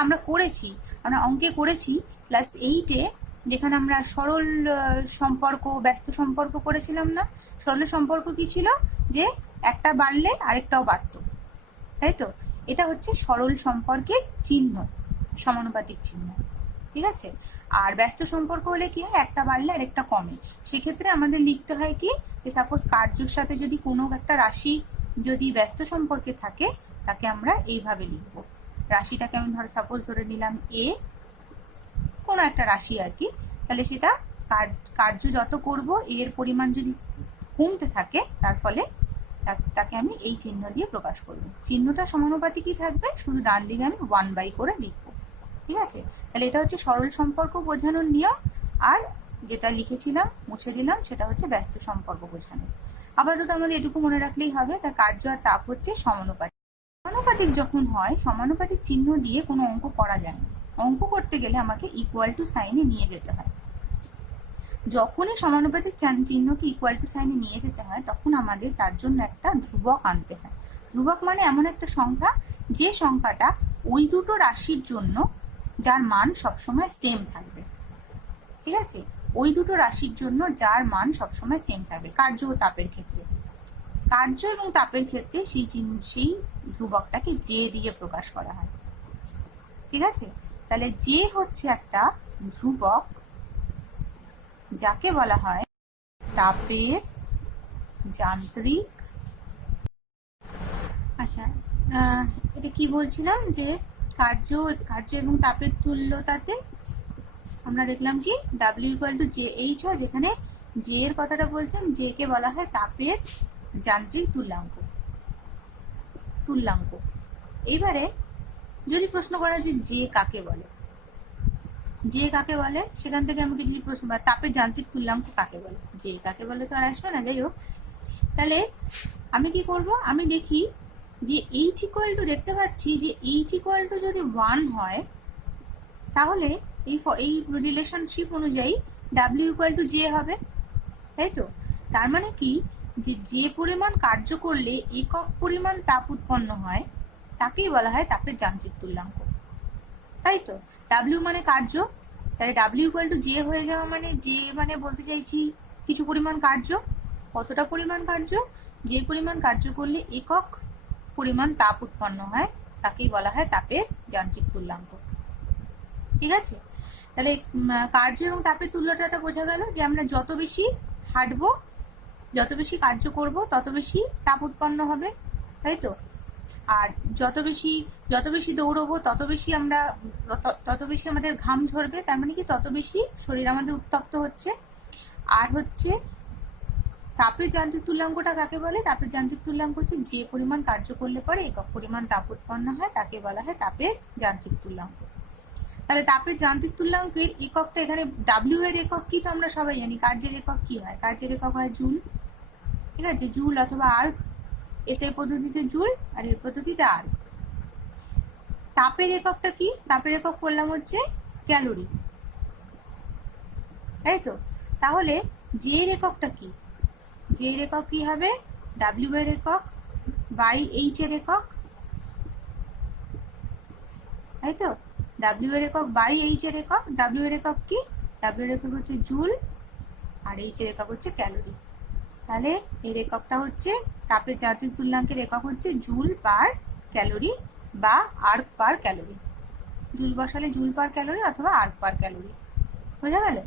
আমরা করেছি, আমরা অঙ্কে করেছি ক্লাস 8-এ, যেখানে আমরা সরল সম্পর্ক, ব্যস্ত সম্পর্ক করেছিলাম না? সরল সম্পর্ক কি ছিল? যে একটা বাড়লে আরেকটাও বাড়তো, তাই তো? এটা হচ্ছে সরল সম্পর্কের চিহ্ন, সমানুপাতিক চিহ্ন। ঠিক আছে, আর ব্যস্ত সম্পর্ক হলে কি হয়? একটা বাড়লে আরেকটা কমে। সেক্ষেত্রে আমাদের লিখতে হয় কি, সাপোজ কার্যের সাথে যদি কোনো একটা রাশি যদি ব্যস্ত সম্পর্কে থাকে, তাকে আমরা এইভাবে লিখব। রাশিটাকে আমি সাপোজ ধরে নিলাম এ, কোনো একটা রাশি আর কি। তাহলে সেটা কার্য যত করব এর পরিমাণ যদি কমতে থাকে, তার ফলে তাকে আমি এই চিহ্ন দিয়ে প্রকাশ করব। চিহ্নটা সমানুপাতিকই থাকবে, শুধু ডান দিকে আমি 1/, করে লিখবো। ঠিক আছে, তাহলে এটা হচ্ছে সরল সম্পর্ক বোঝানোর নিয়ম। আর যেটা লিখেছিলাম মুছে দিলাম, সেটা হচ্ছে ব্যস্ত সম্পর্ক বোঝানো। আপাতত আমাদের এটুকু মনে রাখলেই হবে। তার কার্য আর তাপ হচ্ছে সমানুপাতিক। সমানুপাতিক যখন হয়, সমানুপাতিক চিহ্ন দিয়ে কোনো অঙ্ক করা যায় না। অঙ্ক করতে গেলে আমাকে ইকুয়াল টু সাইনে নিয়ে যেতে হয়। যখনই সমানুপাতিক চিহ্নকে ইকুয়াল টু সাইনে নিয়ে যেতে হয়, তখন আমাদের তার জন্য একটা ধ্রুবক আনতে হয়। ধ্রুবক মানে এমন একটা সংখ্যা, যে সংখ্যাটা ওই দুটো রাশির জন্য যার মান সবসময় সেম থাকবে। ঠিক আছে, ওই দুটো রাশির জন্য যার মান সবসময় সেম থাকবে। কার্য ও তাপের ক্ষেত্রে, কার্য এবং তাপের ক্ষেত্রে সেই ধ্রুবকটাকে জে দিয়ে প্রকাশ করা হয়। ঠিক আছে, তাহলে জে হচ্ছে একটা ধ্রুবক, যাকে বলা হয় তাপের যান্ত্রিক। আচ্ছা, এটা কি বলছিলাম? যে কার্য এবং তাপের তুল্যতাতে আমরা দেখলাম কি W equal to J H হয়, যেখানে জে এর কথাটা বলছেন, জে কে বলা হয় তাপের যান্ত্রিক তুল্যাঙ্ক। এইবারে যদি প্রশ্ন করা যে জে কাকে বলে, সেখান থেকে আমাকে যদি প্রশ্ন, তাপের যান্ত্রিক তুল্যাঙ্ক কাকে বলে, জে কাকে বলে তো আর আসবে না। যাই হোক, তাহলে আমি কি করব? আমি দেখি যে এইচ ইকুয়াল টু, দেখতে পাচ্ছি যে এইচ ইকুয়াল টু যদি 1 হয়, তাহলে এই রিলেশনশিপ অনুযায়ী ডাব্লিউ ইকুয়াল টু জে হবে, তাই তো? তার মানে কি, যে পরিমাণ কার্য করলে একক পরিমাণ তাপ উৎপন্ন হয়, তাকেই বলা হয় তাপের যান্ত্রিক তুল্যাঙ্ক, তাই তো? ডাব্লিউ মানে কার্য, তাহলে ডাব্লিউ ইকুয়াল টু জে হয়ে যাওয়া মানে, জে মানে বলতে চাইছি কিছু পরিমাণ কার্য। কতটা পরিমাণ কার্য? যে পরিমাণ কার্য করলে একক পরিমাণ তাপ উৎপন্ন হয়, তাকেই বলা হয় তাপের যান্ত্রিক তুল্যাঙ্ক। ঠিক আছে, তাহলে কার্য এবং তাপের তুল্যটা বোঝা গেল যে আমরা যত বেশি হাঁটবো, যত বেশি কার্য করব, তত বেশি তাপ উৎপন্ন হবে, তাই তো? আর যত বেশি দৌড়বো, তত বেশি আমাদের ঘাম ঝরবে। তার মানে কি, তত বেশি শরীর আমাদের উত্তপ্ত হচ্ছে। আর হচ্ছে তাপের যান্ত্রিক তুল্যাঙ্কটা কাকে বলে? তাপের যান্ত্রিক তুল্যাঙ্ক হচ্ছে যে পরিমাণ কার্য করলে পরে একক পরিমাণ তাপ উৎপন্ন হয়, তাকে বলা হয় তাপের যান্ত্রিক তুল্যাঙ্ক। তাহলে তাপের যান্ত্রিক তুল্যাঙ্কের এককটা, এখানে ডাব্লিউ এর একক কি তো আমরা সবাই জানি। কার্যের একক কি হয়? কার্যের একক হয় জুল। ঠিক আছে, জুল অথবা আর্গ। এসআই পদ্ধতিতে জুল, আর এর পদ্ধতিতে আর্গ। তাপের এককটা কি? তাপের একক করলাম হচ্ছে ক্যালোরি, তাই তো? তাহলে জে এর এককটা কি? জে এর একক কি হবে? ডাব্লিউ এর একক বাই এইচ এর একক, তাই তো? ডাব্লিউ এর একক বাই এইচ এর একক। ডাব্লিউ এর একক কি? ডাব্লিউ এর একক হচ্ছে জুল, আর এইচ এর একক হচ্ছে ক্যালোরি। তাহলে এর এককটা হচ্ছে, তাপের যান্ত্রিক তুল্যাঙ্কের একক হচ্ছে জুল পার ক্যালোরি বা আর্গ পার ক্যালোরি। জুল বসালে জুল পার ক্যালোরি অথবা আর্গ পার ক্যালোরি। বোঝা গেল?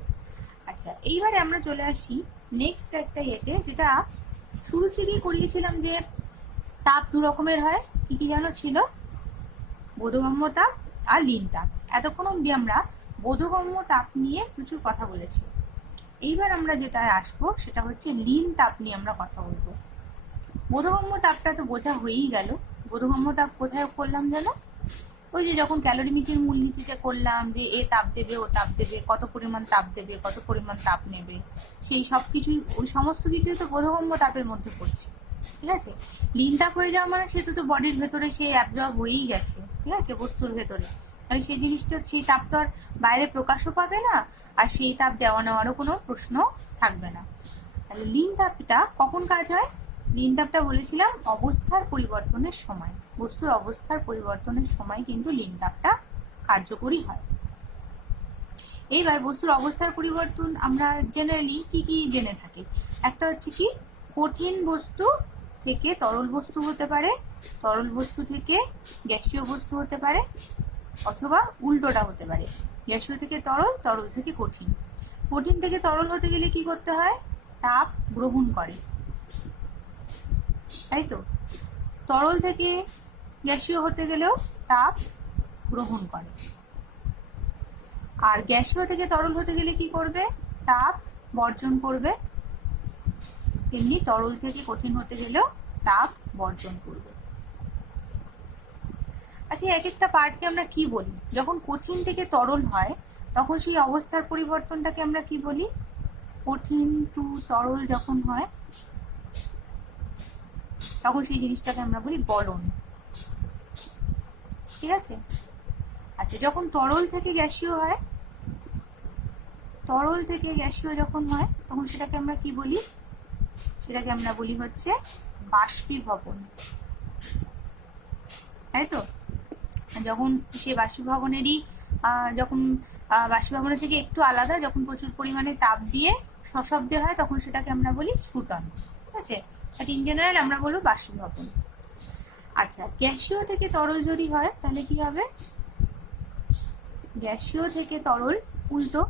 আচ্ছা, এইবারে আমরা চলে আসি নেক্সট একটা ইয়েতে যেটা শুরু থেকেই করিয়েছিলাম যে তাপ দু রকমের হয়, কি কি যেন ছিল, বোধগম্য তাপ আর লীন তাপ। এতক্ষণ অব্দি আমরা বোধগম্য তাপ নিয়ে প্রচুর কথা বলেছি। এইবার আমরা যেটা আসবো সেটা হচ্ছে লীন তাপ নিয়ে আমরা কথা বলবো। বোধগম্য তাপটা তো বোঝা হয়েই গেল। বোধগম্য তাপ কোথায় করলাম যেন, ওই যে যখন ক্যালোরিমিটার মূলনীতিতে করলাম যে এ তাপ দেবে ও তাপ দেবে, কত পরিমাণ তাপ দেবে কত পরিমাণ তাপ নেবে, সেই সব কিছুই ওই সমস্ত কিছুই তো বোধগম্য তাপের মধ্যে পড়ছে। ঠিক আছে, লীন তাপ হয়ে যাওয়া মানে সে তো বডির ভেতরে সে অ্যাবজর্ব হয়েই গেছে, ঠিক আছে, বস্তুর ভেতরে। তাহলে সেই জিনিসটা, সেই তাপ তো আর বাইরে প্রকাশও পাবে না, আর সেই তাপ দেওয়া নেওয়ারও কোনো প্রশ্ন থাকবে না। তাহলে লীন তাপটা কখন কাজ হয়? লীন তাপটা বলেছিলাম অবস্থার পরিবর্তনের সময়, বস্তুর অবস্থার পরিবর্তনের সময় কিন্তু লীন তাপটা কার্যকরী হয়। এইবার বস্তুর অবস্থার পরিবর্তন আমরা জেনারেলি কি কি জেনে থাকি? একটা হচ্ছে কি, কঠিন বস্তু থেকে তরল বস্তু হতে পারে, তরল বস্তু থেকে গ্যাসীয় বস্তু হতে পারে, অথবা উল্টোটা হতে পারে, গ্যাসীয় থেকে তরল, তরল থেকে কঠিন। কঠিন থেকে তরল হতে গেলে কি করতে হয়? তাপ গ্রহণ করে, তাই তো। তরল থেকে গ্যাসীয় হতে গেলেও তাপ গ্রহণ করে। আর গ্যাসীয় থেকে তরল হতে গেলে কি করবে? তাপ বর্জন করবে। তেমনি তরল থেকে কঠিন হতে গেলেও তাপ বর্জন করবে। আচ্ছা, এক একটা পার্টকে আমরা কি বলি? যখন কঠিন থেকে তরল হয় তখন সেই অবস্থার পরিবর্তনটাকে আমরা কি বলি? কঠিন টু তরল যখন হয় তখন সেই জিনিসটাকে আমরা বলি বলন। ঠিক আছে। আচ্ছা, যখন তরল থেকে গ্যাসীয় হয়, তরল থেকে গ্যাসীয় যখন হয় তখন সেটাকে আমরা কি বলি? সেটাকে আমরা বলি হচ্ছে বাষ্পীভবন, তাই তো। যখন সে বাষ্পীভবনেরই যখন বাষ্পীভবনের থেকে একটু আলাদা, যখন প্রচুর পরিমাণে তাপ দিয়ে সশব্দে হয় তখন সেটাকে আমরা বলি স্ফুটন। ঠিক আছে, বাট ইন জেনারেল আমরা বলবো বাষ্পীভবন। আচ্ছা, গ্যাসীয় থেকে তরল যদি হয় তাহলে কি হবে? গ্যাসীয় থেকে তরল উল্টো,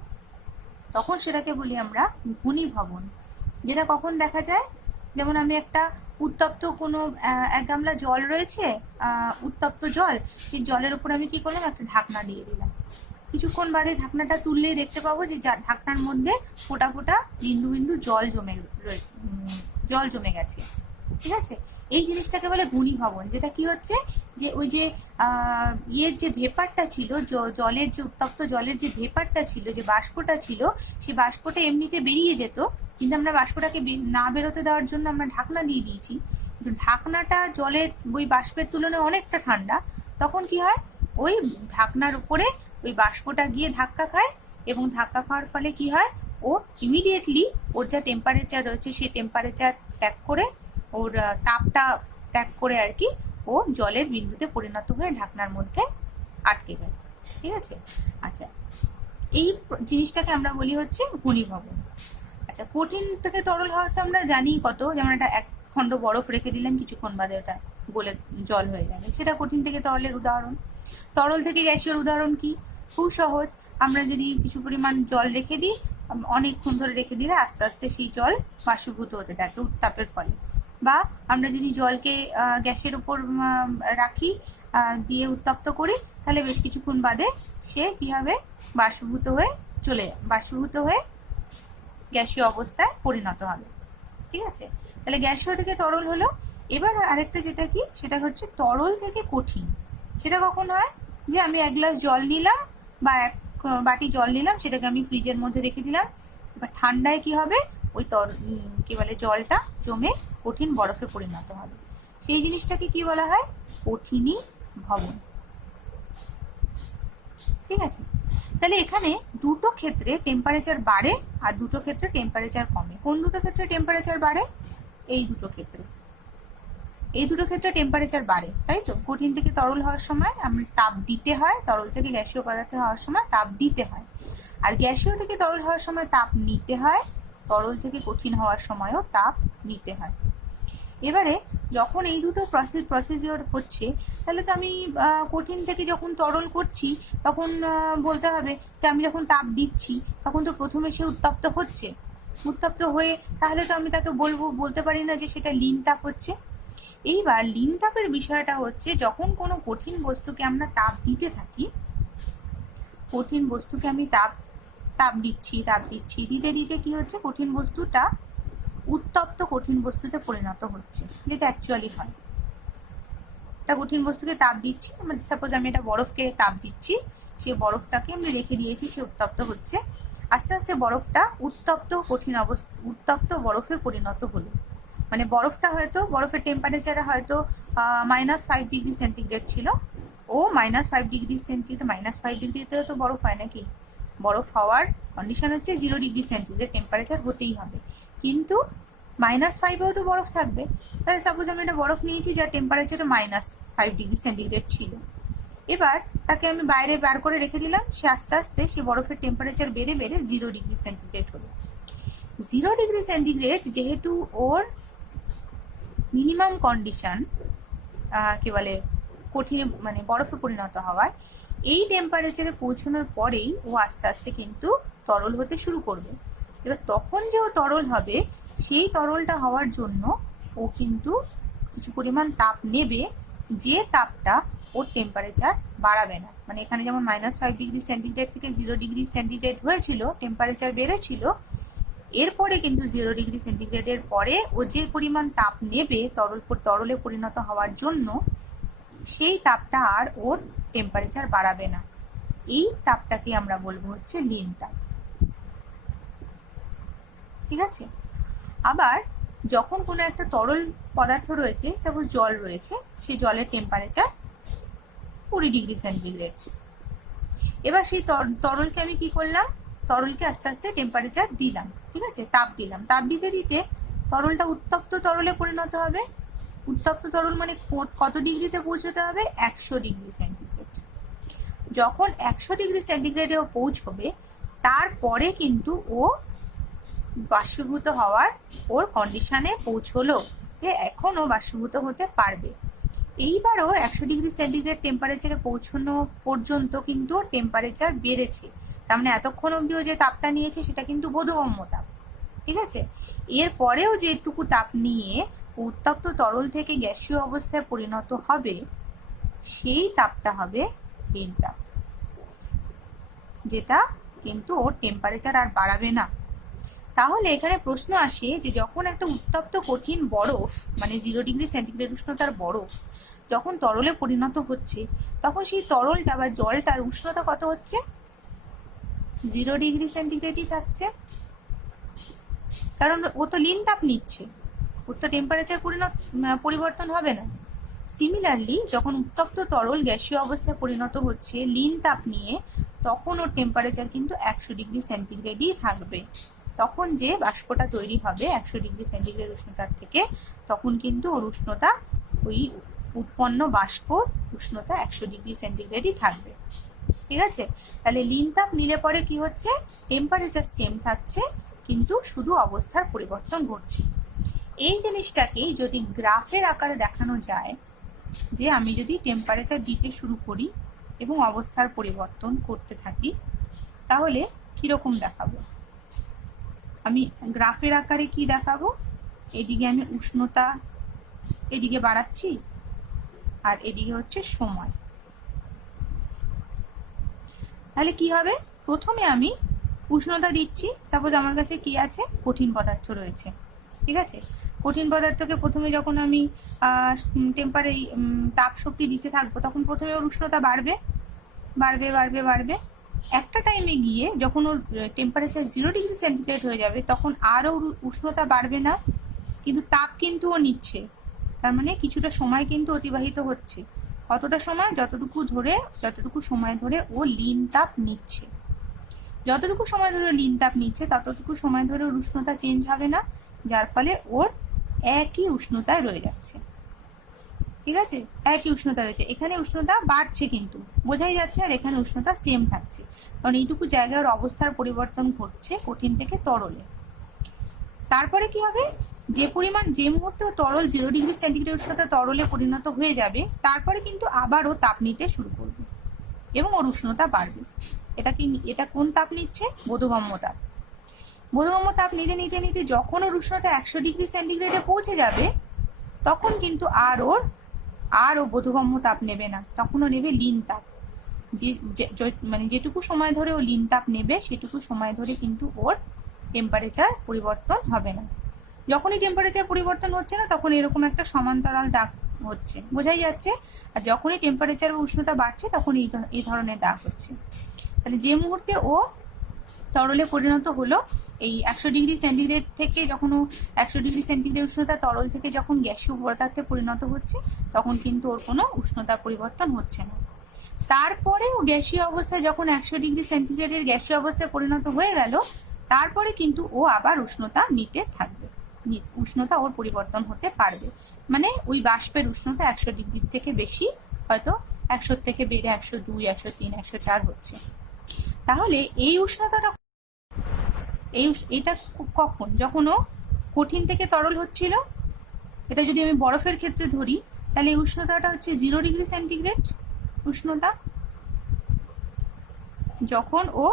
তখন সেটাকে বলি আমরা ঘনীভবন। যেটা কখন দেখা যায়? যেমন আমি একটা উত্তপ্ত কোনো এক গামলা জল রয়েছে, উত্তপ্ত জল, সেই জলের উপর আমি কি করলাম? একটা ঢাকনা দিয়ে দিলাম। কিছুক্ষণ বাদে ঢাকনাটা তুললেই দেখতে পাবো যে ঢাকনার মধ্যে ফোঁটা ফোঁটা বিন্দু বিন্দু জল জমে গেছে। ঠিক আছে, এই জিনিসটাকে বলে ঘনীভবন। যেটা কি হচ্ছে, যে ওই যে ইয়ের যে ভেপারটা ছিল, জলের যে উত্তপ্ত জলের যে ভেপারটা ছিল, যে বাষ্পটা ছিল, সেই বাষ্পটা এমনিতে বেরিয়ে যেত, কিন্তু আমরা বাষ্পটাকে না বেরোতে দেওয়ার জন্য আমরা ঢাকনা দিয়ে দিয়েছি। কিন্তু ঢাকনাটা জলের ওই বাষ্পের তুলনায় অনেকটা ঠান্ডা। তখন কি হয়? ওই ঢাকনার উপরে ওই বাষ্পটা গিয়ে ধাক্কা খায়, এবং ধাক্কা খাওয়ার ফলে কি হয়? ও ইমিডিয়েটলি ওর যা টেম্পারেচার রয়েছে সেই টেম্পারেচার ত্যাগ করে, ওর তাপটা ত্যাগ করে আর কি, ও জলের বিন্দুতে পরিণত হয়ে ঢাকনার মধ্যে আটকে যায়। ঠিক আছে। আচ্ছা, এই জিনিসটাকে আমরা বলি হচ্ছে ঘনীভবন। আচ্ছা, কঠিন থেকে তরল হওয়া তো আমরা জানি কত, যেমন একটা এক খণ্ড বরফ রেখে দিলাম, কিছুক্ষণ বাদে ওটা গলে জল হয়ে যাবে, সেটা কঠিন থেকে তরলের উদাহরণ। তরল থেকে গ্যাসীয় উদাহরণ কি? খুব সহজ। আমরা যদি কিছু পরিমাণ জল রেখে দিই, অনেকক্ষণ ধরে রেখে দিলে আস্তে আস্তে সেই জল বাষ্পীভূত হতে থাকে উত্তাপের ফলে। বা আমরা যদি জলকে গ্যাসের উপর রাখি, দিয়ে উত্তপ্ত করি, তাহলে বেশ কিছুক্ষণ বাদে সে কি হবে? বাষ্পীভূত হয়ে গ্যাসীয় অবস্থায় পরিণত হবে। ঠিক আছে, তাহলে গ্যাসীয় থেকে তরল হলো। এবার আরেকটা যেটা কি, সেটা হচ্ছে তরল থেকে কঠিন। সেটা কখন হয়? যে আমি এক গ্লাস জল নিলাম বা এক বাটি জল নিলাম, সেটাকে আমি ফ্রিজের মধ্যে রেখে দিলাম। এবার ঠান্ডায় কি হবে? ওই কি বলে, জলটা জমে কঠিন বরফে পরিণত হবে। সেই জিনিসটাকে কি বলা হয়? কঠিনী ভবন। ঠিক আছে, তাহলে এখানে দুটো ক্ষেত্রে টেম্পারেচার বাড়ে আর দুটো ক্ষেত্রে টেম্পারেচার কমে। কোন দুটো ক্ষেত্রে টেম্পারেচার বাড়ে? এই দুটো ক্ষেত্রে টেম্পারেচার বাড়ে, তাই তো। কঠিন থেকে তরল হওয়ার সময় আমরা তাপ দিতে হয়, তরল থেকে গ্যাসীয় পদার্থ হওয়ার সময় তাপ দিতে হয়। আর গ্যাসীয় থেকে তরল হওয়ার সময় তাপ নিতে হয়, তরল থেকে কঠিন হওয়ার সময়ও তাপ নিতে হয়। এবারে যখন এই দুটো প্রসিডিওর হচ্ছে, তাহলে তো আমি কঠিন থেকে যখন তরল করছি তখন বলতে হবে যে আমি যখন তাপ দিচ্ছি তখন তো প্রথমে সে উত্তপ্ত হচ্ছে, উত্তপ্ত হয়ে, তাহলে তো আমি তাকে বলতে পারি না যে সেটা লীন তাপ হচ্ছে। এইবার লীন তাপের বিষয়টা হচ্ছে, যখন কোনো কঠিন বস্তুকে আমরা তাপ দিতে থাকি, কঠিন বস্তুকে আমি তাপ দিচ্ছি দিতে দিতে কি হচ্ছে, কঠিন বস্তুটা উত্তপ্ত কঠিন বস্তুতে পরিণত হচ্ছে, যেটা অ্যাকচুয়ালি হয়। একটা কঠিন বস্তুকে তাপ দিচ্ছি, মানে সাপোজ আমি একটা বরফকে তাপ দিচ্ছি, সেই বরফটাকে আমি রেখে দিয়েছি, সে উত্তপ্ত হচ্ছে। আস্তে আস্তে বরফটা উত্তপ্ত বরফে পরিণত হলো। মানে বরফের টেম্পারেচার হয়তো -5°C ছিল, ও -5°C, তো বরফ হয় নাকি? বরফ হওয়ার কন্ডিশন হচ্ছে 0°C টেম্পারেচার হতেই হবে, কিন্তু -5-এও তো বরফ থাকবে। তাহলে সাপোজ আমি একটা বরফ নিয়েছি যার টেম্পারেচার -5°C ছিল, এবার তাকে আমি বাইরে বার করে রেখে দিলাম, সে আস্তে আস্তে সে বরফের টেম্পারেচার বেড়ে 0°C হলো। 0°C যেহেতু ওর মিনিমাম কন্ডিশন, কি বলে, কঠিন মানে বরফে পরিণত হওয়ার, এই টেম্পারেচারে পৌঁছানোর পরেই ও আস্তে আস্তে কিন্তু তরল হতে শুরু করবে। এবার তখন যে ও তরল হবে, সেই তরলটা হওয়ার জন্য ও কিন্তু কিছু পরিমাণ তাপ নেবে, যে তাপটা ওর টেম্পারেচার বাড়াবে না। মানে এখানে যেমন -5°C থেকে 0°C হয়েছিল, টেম্পারেচার বেড়েছিল, এরপরে কিন্তু 0°C পরে ও যে পরিমাণ তাপ নেবে তরলে পরিণত হওয়ার জন্য, সেই তাপটা আর ওর টেম্পারেচার বাড়াবে না। এই তাপটাকে আমরা বলবো হচ্ছে লীন তাপ। ঠিক আছে? আবার যখন কোনো একটা তরল পদার্থ রয়েছে, সাপোজ জল রয়েছে, সেই জলের টেম্পারেচার 20°C। এবার সেই তরলকে আমি কি করলাম, তরলকে আস্তে আস্তে টেম্পারেচার দিলাম, ঠিক আছে, তাপ দিলাম। তাপ দিতে দিতে তরলটা উত্তপ্ত তরলে পরিণত হবে। উত্তপ্ত তরল মানে কত ডিগ্রিতে পৌঁছতে হবে? 100°C। যখন 100°C ও পৌঁছবে, তারপরে কিন্তু ও বাষ্পীভূত হওয়ার ওর কন্ডিশনে পৌঁছলো, যে এখন ও বাষ্পীভূত হতে পারবে। এইবারও 100°C টেম্পারেচারে পৌঁছানো পর্যন্ত কিন্তু টেম্পারেচার বেড়েছে, তার মানে এতক্ষণ অব্দিও যে তাপটা নিয়েছে সেটা কিন্তু বোধগম্য তাপ। ঠিক আছে? এরপরেও যেটুকু তাপ নিয়ে উত্তপ্ত তরল থেকে গ্যাসীয় অবস্থায় পরিণত হবে, সেই তাপটা হবে লীন তাপ, যেটা কিন্তু ওর টেম্পারেচার আর বাড়াবে না। তাহলে এখানে প্রশ্ন আসে যে যখন একটা উত্তপ্ত কঠিন বরফ, মানে 0°C উষ্ণতার বরফ যখন তরলে পরিণত হচ্ছে, তখন সেই তরলটা বা জলটার উষ্ণতা কত হচ্ছে? 0°C থাকছে, কারণ ও তো লীন তাপ নিচ্ছে, ওর তো টেম্পারেচার পরিবর্তন হবে না। সিমিলারলি যখন উত্তপ্ত তরল গ্যাসীয় অবস্থায় পরিণত হচ্ছে লীন তাপ নিয়ে, তখন ওর টেম্পারেচার কিন্তু 100°C থাকবে। তখন যে বাষ্পটা তৈরি হবে 100°C উষ্ণতার থেকে, তখন কিন্তু ওর উষ্ণতা, ওই উৎপন্ন বাষ্প উষ্ণতা 100°C থাকবে। ঠিক আছে? তাহলে লীন তাপ নিলে পরে কি হচ্ছে, টেম্পারেচার সেম থাকছে, কিন্তু শুধু অবস্থার পরিবর্তন ঘটছে। এই জিনিসটাকেই যদি গ্রাফের আকারে দেখানো যায়, যে আমি যদি টেম্পারেচার দিতে শুরু করি এবং অবস্থার পরিবর্তন করতে থাকি, তাহলে কিরকম দেখাবো? আমি গ্রাফের আকারে কি দেখাবো, এদিকে আমি উষ্ণতা এদিকে বাড়াচ্ছি, আর এদিকে হচ্ছে সময়। তাহলে কি হবে, প্রথমে আমি উষ্ণতা দিচ্ছি, সাপোজ আমার কাছে কি আছে, কঠিন পদার্থ রয়েছে। ঠিক আছে? কঠিন পদার্থকে প্রথমে যখন আমি তাপ শক্তি দিতে থাকবো, তখন প্রথমে ওর উষ্ণতা বাড়বে বাড়বে বাড়বে বাড়বে। একটা টাইমে গিয়ে যখন ওর টেম্পারেচার 0°C হয়ে যাবে, তখন আর ওর উষ্ণতা বাড়বে না, কিন্তু তাপ কিন্তু ও নিচ্ছে। তার মানে কিছুটা সময় কিন্তু অতিবাহিত হচ্ছে। কতটা সময়? যতটুকু সময় ধরে ও লীন তাপ নিচ্ছে। যতটুকু সময় ধরে লীন তাপ নিচ্ছে, ততটুকু সময় ধরে ওর উষ্ণতা চেঞ্জ হবে না, যার ফলে ওর একই উষ্ণতায় রয়ে যাচ্ছে। ঠিক আছে? একই উষ্ণতা রয়েছে, এখানে উষ্ণতা বাড়ছে কিন্তু বোঝাই যাচ্ছে, আর এখানে উষ্ণতা সেম থাকছে, কারণ এইটুকু জায়গায় ওর অবস্থার পরিবর্তন ঘটছে কঠিন থেকে তরলে। তারপরে কি হবে, যে মুহূর্তে তরল 0°C উষ্ণতা তরলে পরিণত হয়ে যাবে, তারপরে কিন্তু আবারও তাপ নিতে শুরু করবে এবং ওর উষ্ণতা বাড়বে। এটা কোন তাপ নিচ্ছে? বোধগম্য তাপ। বোধগম্য তাপ নিতে নিতে নিতে যখন ওর উষ্ণতা 100°C পৌঁছে যাবে, তখন কিন্তু আর ও বোধগম্য তাপ নেবে না, তখন ও নেবে লীন তাপ। মানে যেটুকু সময় ধরে ও লীন তাপ নেবে সেটুকু সময় ধরে কিন্তু ওর টেম্পারেচার পরিবর্তন হবে না। যখনই টেম্পারেচার পরিবর্তন হচ্ছে না, তখন এরকম একটা সমান্তরাল দাগ হচ্ছে, বোঝাই যাচ্ছে। আর যখনই টেম্পারেচার বা উষ্ণতা বাড়ছে, তখন এই ধরনের দাগ হচ্ছে। তাহলে যে মুহূর্তে ও তরলে পরিণত হলো, এই 100°C থেকে যখন ও 100°C উষ্ণতা তরল থেকে যখন গ্যাসীয় পদার্থে পরিণত হচ্ছে, তখন কিন্তু ওর কোনো উষ্ণতার পরিবর্তন হচ্ছে না। তারপরে ও গ্যাসীয় অবস্থায় যখন 100°C গ্যাসীয় অবস্থায় পরিণত হয়ে গেল, তারপরে কিন্তু ও আবার উষ্ণতা নিতে থাকবে, উষ্ণতা ওর পরিবর্তন হতে পারবে। মানে ওই বাষ্পের উষ্ণতা 100° থেকে বেশি, হয়তো 100 থেকে বেড়ে 102, 103, 104 হচ্ছে। তাহলে এই উষ্ণতাটা এটা কখন? যখন ও কঠিন থেকে তরল হচ্ছিল। এটা যদি আমি বরফের ক্ষেত্রে ধরি, তাহলে এই উষ্ণতাটা হচ্ছে 0°C উষ্ণতা, যখন ও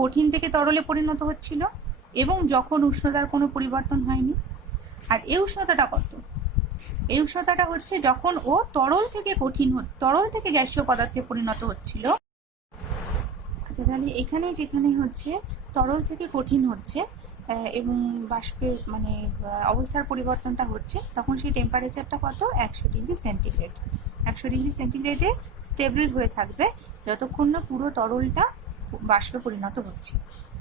কঠিন থেকে তরলে পরিণত হচ্ছিল এবং যখন উষ্ণতার কোনো পরিবর্তন হয়নি। আর এই উষ্ণতাটা কত? এই উষ্ণতাটা হচ্ছে যখন ও তরল থেকে গ্যাসীয় পদার্থে পরিণত হচ্ছিল। আচ্ছা, তাহলে এখানে যেখানে হচ্ছে তরল থেকে কঠিন হচ্ছে এবং বাষ্পের মানে অবস্থার পরিবর্তনটা হচ্ছে, তখন সেই টেম্পারেচারটা কত? 100°C। 100°C স্টেবল হয়ে থাকবে যতক্ষণ না পুরো তরলটা বাষ্পে পরিণত হচ্ছে।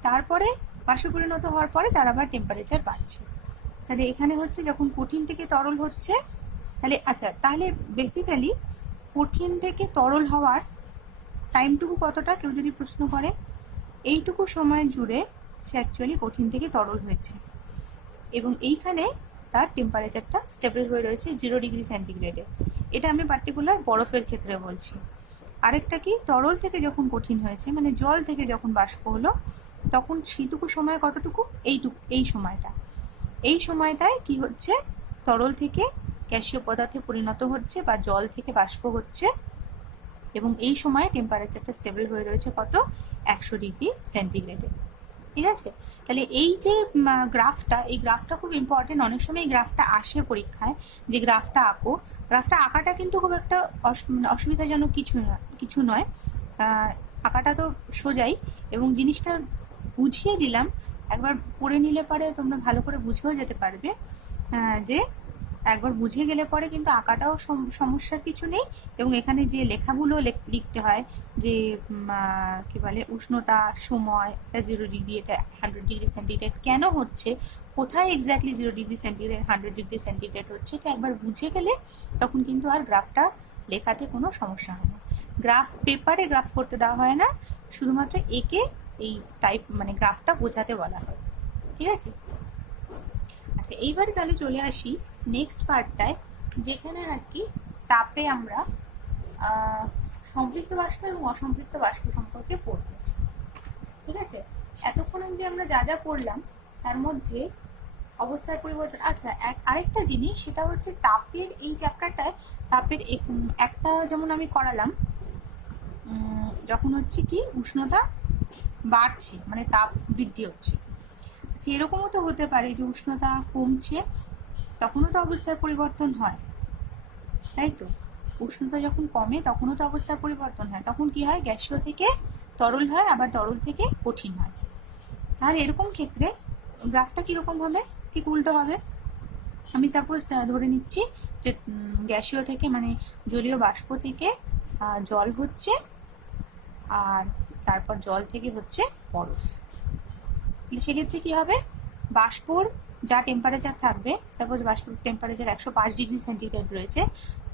তারপরে বাষ্পে পরিণত হওয়ার পরে তার আবার টেম্পারেচার বাড়ছে। তাহলে এখানে হচ্ছে যখন কঠিন থেকে তরল হচ্ছে, তাহলে বেসিক্যালি কঠিন থেকে তরল হওয়ার টাইমটুকু কতটা, কেউ যদি প্রশ্ন করে, এইটুকু সময় জুড়ে সে অ্যাকচুয়ালি কঠিন থেকে তরল হয়েছে এবং এইখানে তার টেম্পারেচারটা স্টেবল হয়ে রয়েছে 0°C। এটা আমি পার্টিকুলার বরফের ক্ষেত্রে বলছি। আরেকটা কি, তরল থেকে যখন কঠিন হয়েছে, মানে জল থেকে যখন বাষ্প হলো, তখন সেইটুকু সময় কতটুকু? এই সময়টায় কি হচ্ছে, তরল থেকে গ্যাসীয় পদার্থে পরিণত হচ্ছে বা জল থেকে বাষ্প হচ্ছে এবং এই সময়ে টেম্পারেচারটা স্টেবল হয়ে রয়েছে কত? 100°C। ঠিক আছে? তাহলে এই যে এই গ্রাফটা খুব ইম্পর্টেন্ট। অনেক সময় এই গ্রাফটা আসে পরীক্ষায়, যে গ্রাফটা আঁকো। গ্রাফটা আঁকাটা কিন্তু খুব একটা অসুবিধাজনক কিছু নয়, আঁকাটা তো সোজাই, এবং জিনিসটা বুঝিয়ে দিলাম, একবার পড়ে নিলে পরে তোমরা ভালো করে বুঝেও যেতে পারবে। যে একবার বুঝে গেলে পরে কিন্তু আঁকাটাও সমস্যার কিছু নেই, এবং এখানে যে লেখাগুলো লিখতে হয়, যে কি বলে, উষ্ণতা, সময়, এটা 0°, এটা 100°C কেন হচ্ছে, কোথায় এক্স্যাক্টলি 0°C, 100°C হচ্ছে, এটা একবার বুঝে গেলে তখন কিন্তু আর গ্রাফটা লেখাতে কোনো সমস্যা হয় না। পেপারে গ্রাফ করতে দেওয়া হয় না, শুধুমাত্র একে এই মানে গ্রাফটা বোঝাতে বলা হয়। ঠিক আছে? আচ্ছা, এইবারে তাহলে চলে আসি নেক্সট পার্টটায়, যেখানে আর কি তাপে আমরা সম্পৃক্ত বাষ্প এবং অসম্পৃক্ত বাষ্প সম্পর্কে পড়ব। ঠিক আছে? এতক্ষণ অবধি আমরা যা যা পড়লাম তার মধ্যে অবস্থার পরিবর্তন। আচ্ছা, আরেকটা জিনিস, সেটা হচ্ছে তাপের এই চ্যাপ্টারটায় তাপের একটা যেমন আমি করালাম, যখন হচ্ছে কি উষ্ণতা বাড়ছে, মানে তাপ বৃদ্ধি হচ্ছে, এরকমও তো হতে পারে যে উষ্ণতা কমছে, তখনও তো অবস্থার পরিবর্তন হয়, তাই তো? উষ্ণতা যখন কমে তখনও তো অবস্থার পরিবর্তন হয়, তখন কি হয়, গ্যাসীয় থেকে তরল হয়, আবার তরল থেকে কঠিন হয়। তাহলে এরকম ক্ষেত্রে গ্রাফটা কিরকম হবে? ঠিক উল্টো হবে। আমি সাপোজ ধরে নিচ্ছি যে গ্যাসীয় থেকে, মানে জলীয় বাষ্প থেকে জল হচ্ছে, আর তারপর জল থেকে হচ্ছে বরফ। সেক্ষেত্রে কি হবে, বাষ্পর যা টেম্পারেচার থাকবে, সাপোজ বাষ্পের টেম্পারেচার 105°C রয়েছে,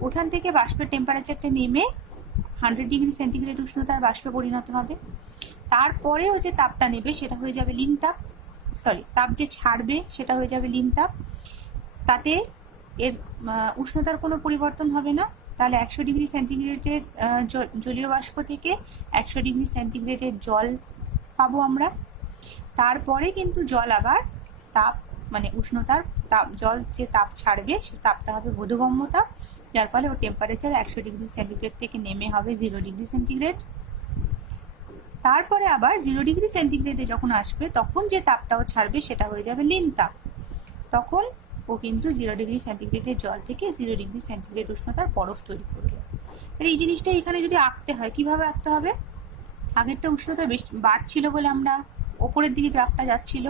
ওখান থেকে বাষ্পের টেম্পারেচারটা নেমে 100°C উষ্ণতার বাষ্পে পরিণত হবে। তারপরেও যে তাপটা নেবে সেটা হয়ে যাবে লীন তাপ, তাপ যে ছাড়বে সেটা হয়ে যাবে লীন তাপ। তাতে এর উষ্ণতার কোনো পরিবর্তন হবে না। তাহলে 100°C জলীয় বাষ্প থেকে 100°C জল পাবো আমরা। তারপরে কিন্তু জল আবার তাপ, মানে উষ্ণতার তাপ, জল যে তাপ ছাড়বে সে তাপটা হবে বোধগম্য তাপ, যার ফলে ওর টেম্পারেচার 100°C থেকে নেমে হবে 0°C। তারপরে আবার 0°C যখন আসবে তখন যে তাপটাও ছাড়বে সেটা হয়ে যাবে লীন তাপ। তখন ও কিন্তু 0°C জল থেকে 0°C উষ্ণতার বরফ তৈরি করবে। তাহলে এই জিনিসটা এখানে যদি আঁকতে হয়, কিভাবে আঁকতে হবে? আগেরটা উষ্ণতা বেশি বাড়ছিল বলে আমরা ওপরের দিকে গ্রাফটা যাচ্ছিল,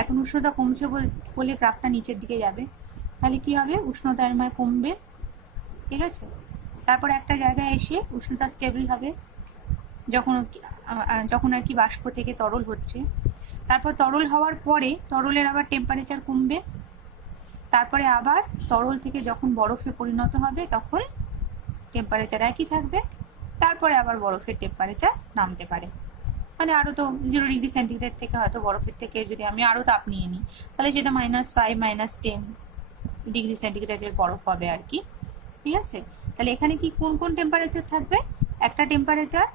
এখন উষ্ণতা কমছে বলে গ্রাফটা নিচের দিকে যাবে। তাহলে কি হবে? উষ্ণতা এর কমবে, ঠিক আছে। তারপরে একটা জায়গায় এসে উষ্ণতা স্টেবল হবে যখন আর কি বাষ্প থেকে তরল হচ্ছে। তারপর তরল হওয়ার পরে তরলের আবার টেম্পারেচার কমবে, তারপরে আবার তরল থেকে যখন বরফে পরিণত হবে তখন টেম্পারেচার একই থাকবে, তারপরে আবার বরফের টেম্পারেচার নামতে পারে। মানে আরও তো 0°C থেকে হয়তো বরফের থেকে যদি আমি আরও তাপ নিয়ে নিই তাহলে সেটা -5 -10°C বরফ হবে আর কি, ঠিক আছে। তাহলে এখানে কি কোন কোন টেম্পারেচার থাকবে? একটা টেম্পারেচার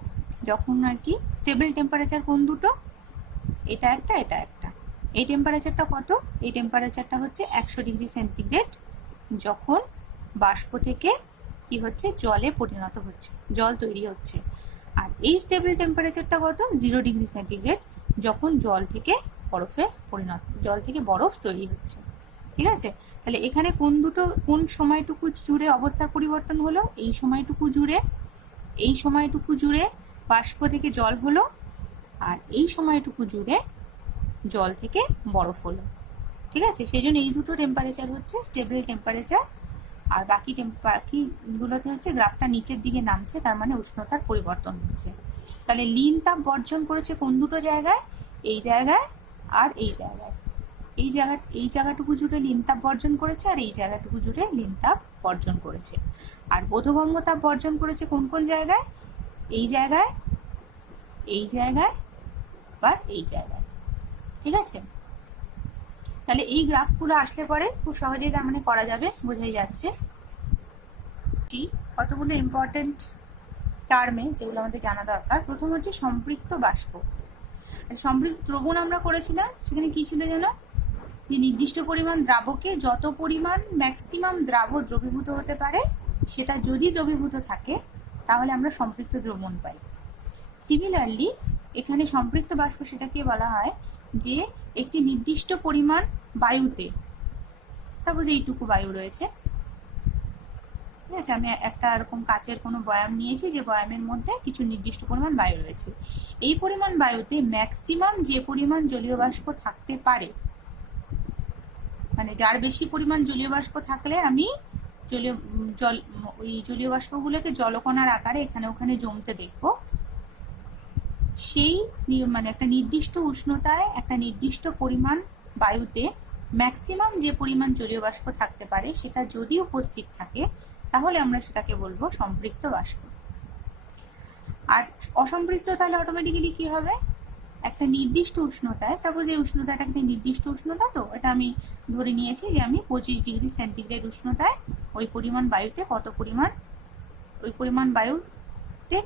যখন আর কি স্টেবল টেম্পারেচার কোন দুটো? এটা একটা, এটা একটা। এই টেম্পারেচারটা কত? এই টেম্পারেচারটা হচ্ছে 100°C যখন বাষ্প থেকে কি হচ্ছে? জলে পরিণত হচ্ছে, জল তৈরি হচ্ছে। আর এই স্টেবল টেম্পারেচারটা কত? 0°C যখন জল থেকে বরফ তৈরি হচ্ছে, ঠিক আছে। তাহলে এখানে কোন সময়টুকু জুড়ে অবস্থার পরিবর্তন হলো? এই সময়টুকু জুড়ে বাষ্প থেকে জল হলো, আর এই সময়টুকু জুড়ে জল থেকে বরফ হলো, ঠিক আছে। সেই জন্য এই দুটো টেম্পারেচার হচ্ছে স্টেবল টেম্পারেচার, আর বাকিগুলোতে হচ্ছে গ্রাফটা নিচের দিকে নামছে, তার মানে উষ্ণতার পরিবর্তন হচ্ছে। তাহলে লীন তাপ বর্জন করেছে কোন দুটো জায়গায়? এই জায়গায় আর এই জায়গায়। এই জায়গাটুকু জুড়ে লীন তাপ বর্জন করেছে, আর এই জায়গাটুকু জুড়ে লীন তাপ বর্জন করেছে। আর বোধগম্য তাপ বর্জন করেছে কোন কোন জায়গায়? এই জায়গায়, এই জায়গায়, আর এই জায়গায়, ঠিক আছে। তাহলে এই গ্রাফগুলো আসলে পরে খুব সহজেই তার মানে করা যাবে, বোঝাই যাচ্ছে। কতগুলো ইম্পর্টেন্ট টার্মে যেগুলো আমাদের জানা দরকার। প্রথম হচ্ছে সম্পৃক্ত বাষ্প। সম্পৃক্ত দ্রবণ আমরা করেছিলাম, সেখানে কি ছিল যেন? যে নির্দিষ্ট পরিমাণ দ্রাবকে যত পরিমাণ ম্যাক্সিমাম দ্রবীভূত হতে পারে সেটা যদি দ্রবীভূত থাকে তাহলে আমরা সম্পৃক্ত দ্রবণ পাই। সিমিলারলি এখানে সম্পৃক্ত বাষ্প সেটাকে বলা হয় যে একটি নির্দিষ্ট পরিমাণ বায়ুতে, সাপোজ এইটুকু বায়ু রয়েছে, ঠিক আছে, আমি একটা এরকম কাচের কোনো বয়াম নিয়েছি, যে বয়ামের মধ্যে কিছু নির্দিষ্ট পরিমাণ বায়ু রয়েছে। এই পরিমাণ বায়ুতে ম্যাক্সিমাম যে পরিমাণ জলীয় বাষ্প থাকতে পারে, মানে যার বেশি পরিমাণ জলীয় বাষ্প থাকলে আমি ওই জলীয় বাষ্পগুলোকে জলকণার আকারে এখানে ওখানে জমতে দেখব, সেই মানে একটা নির্দিষ্ট উষ্ণতায় একটা নির্দিষ্ট পরিমাণ বায়ুতে ম্যাক্সিমাম যে পরিমাণ জলীয় বাষ্প থাকতে পারে সেটা যদি উপস্থিত থাকে তাহলে আমরা সেটাকে বলবো সম্পৃক্ত বাষ্প। আর অসম্পৃক্ত তাহলে অটোমেটিক্যালি কি হবে? একটা নির্দিষ্ট উষ্ণতায়, সাপোজ এই উষ্ণতাটা একটা নির্দিষ্ট উষ্ণতা, তো এটা আমি ধরে নিয়েছি যে আমি 25°C উষ্ণতায় ওই পরিমাণ বায়ুতে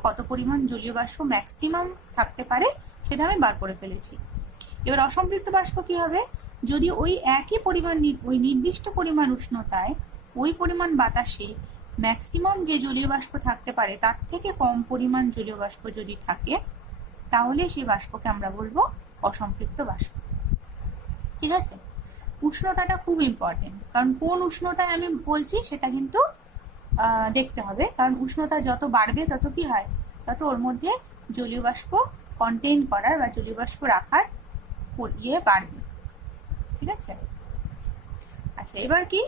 কত পরিমাণ জলীয় বাষ্প ম্যাক্সিমাম থাকতে পারে সেটা আমি বার করে ফেলেছি। এবার অসম্পৃক্ত বাষ্প কি হবে? যদি ওই একই পরিমাণ, ওই নির্দিষ্ট পরিমাণ উষ্ণতায় ওই পরিমাণ বাতাসে ম্যাক্সিমাম যে জলীয় বাষ্প থাকতে পারে তার থেকে কম পরিমাণ জলীয় বাষ্প যদি থাকে তাহলে সেই বাষ্পকে আমরা বলবো অসম্পৃক্ত বাষ্প, ঠিক আছে। উষ্ণতাটা খুব ইম্পর্টেন্ট, কারণ কোন উষ্ণতায় আমি বলছি সেটা কিন্তু দেখতে হবে, কারণ উষ্ণতা যত বাড়বে তত কি হয়, তত ওর মধ্যে জলীয় বাষ্প কন্টেইন করার বা জলীয় বাষ্প রাখার বাড়বে, ঠিক আছে। আচ্ছা, এবার কি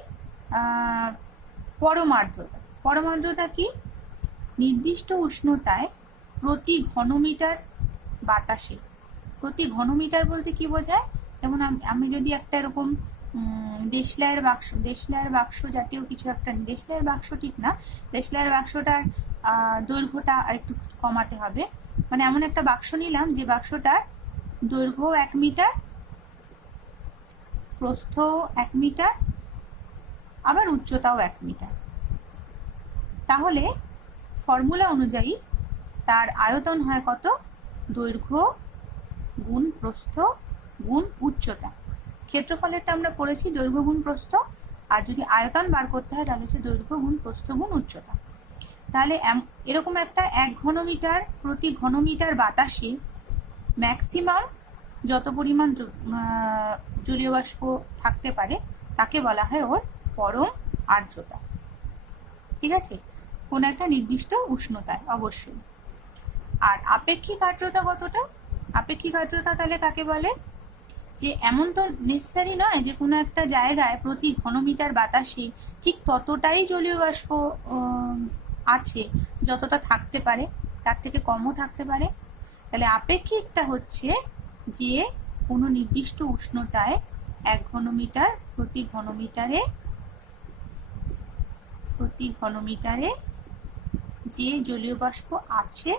পরম আর্দ্রতা। পরম আর্দ্রতা কি? নির্দিষ্ট উষ্ণতায় প্রতি ঘনমিটার বাতাসে, প্রতি ঘনমিটার বলতে কি বোঝায়? যেমন আমি যদি একটা এরকম দেশলাইয়ের বাক্স জাতীয় কিছু একটা, দেশলাইয়ের বাক্স ঠিক না, দেশলাইয়ের বাক্সটার দৈর্ঘ্যটা একটু কমাতে হবে, মানে এমন একটা বাক্স নিলাম যে বাক্সটার দৈর্ঘ্য 1 মিটার, প্রস্থ 1 মিটার, আবার উচ্চতাও 1 মিটার। তাহলে ফর্মুলা অনুযায়ী তার আয়তন হয় কত? দৈর্ঘ্য গুণ প্রস্থ গুণ উচ্চতা। ক্ষেত্রফলেরটা আমরা পড়েছি দৈর্ঘ্য গুণ প্রস্থ, আর যদি আয়তন বার করতে হয় তাহলে হচ্ছে দৈর্ঘ্য গুণ প্রস্থ গুণ উচ্চতা। তাহলে এরকম একটা 1 ঘনমিটার প্রতি ঘনমিটার বাতাসে ম্যাক্সিমাম যত পরিমাণ জলীয় বাষ্প থাকতে পারে তাকে বলা হয় ওর পরম আর্দ্রতা। ঠিক আছে, কোন একটা নির্দিষ্ট উষ্ণতায় অবশ্যই। আর আপেক্ষিক আর্দ্রতা কতটা? আপেক্ষিক আর্দ্রতা তাহলে কাকে বলে? যে এমন তো নেসেসারি নয় যে কোনো একটা জায়গায় প্রতি ঘনমিটার বাতাসে ঠিক ততটাই জলীয় বাষ্প আছে যতটা থাকতে পারে, তার থেকে কমও থাকতে পারে। তাহলে আপেক্ষিকটা হচ্ছে যে কোনো নির্দিষ্ট উষ্ণতায় 1 ঘনমিটার প্রতি ঘনমিটারে যে জলীয় বাষ্প আছে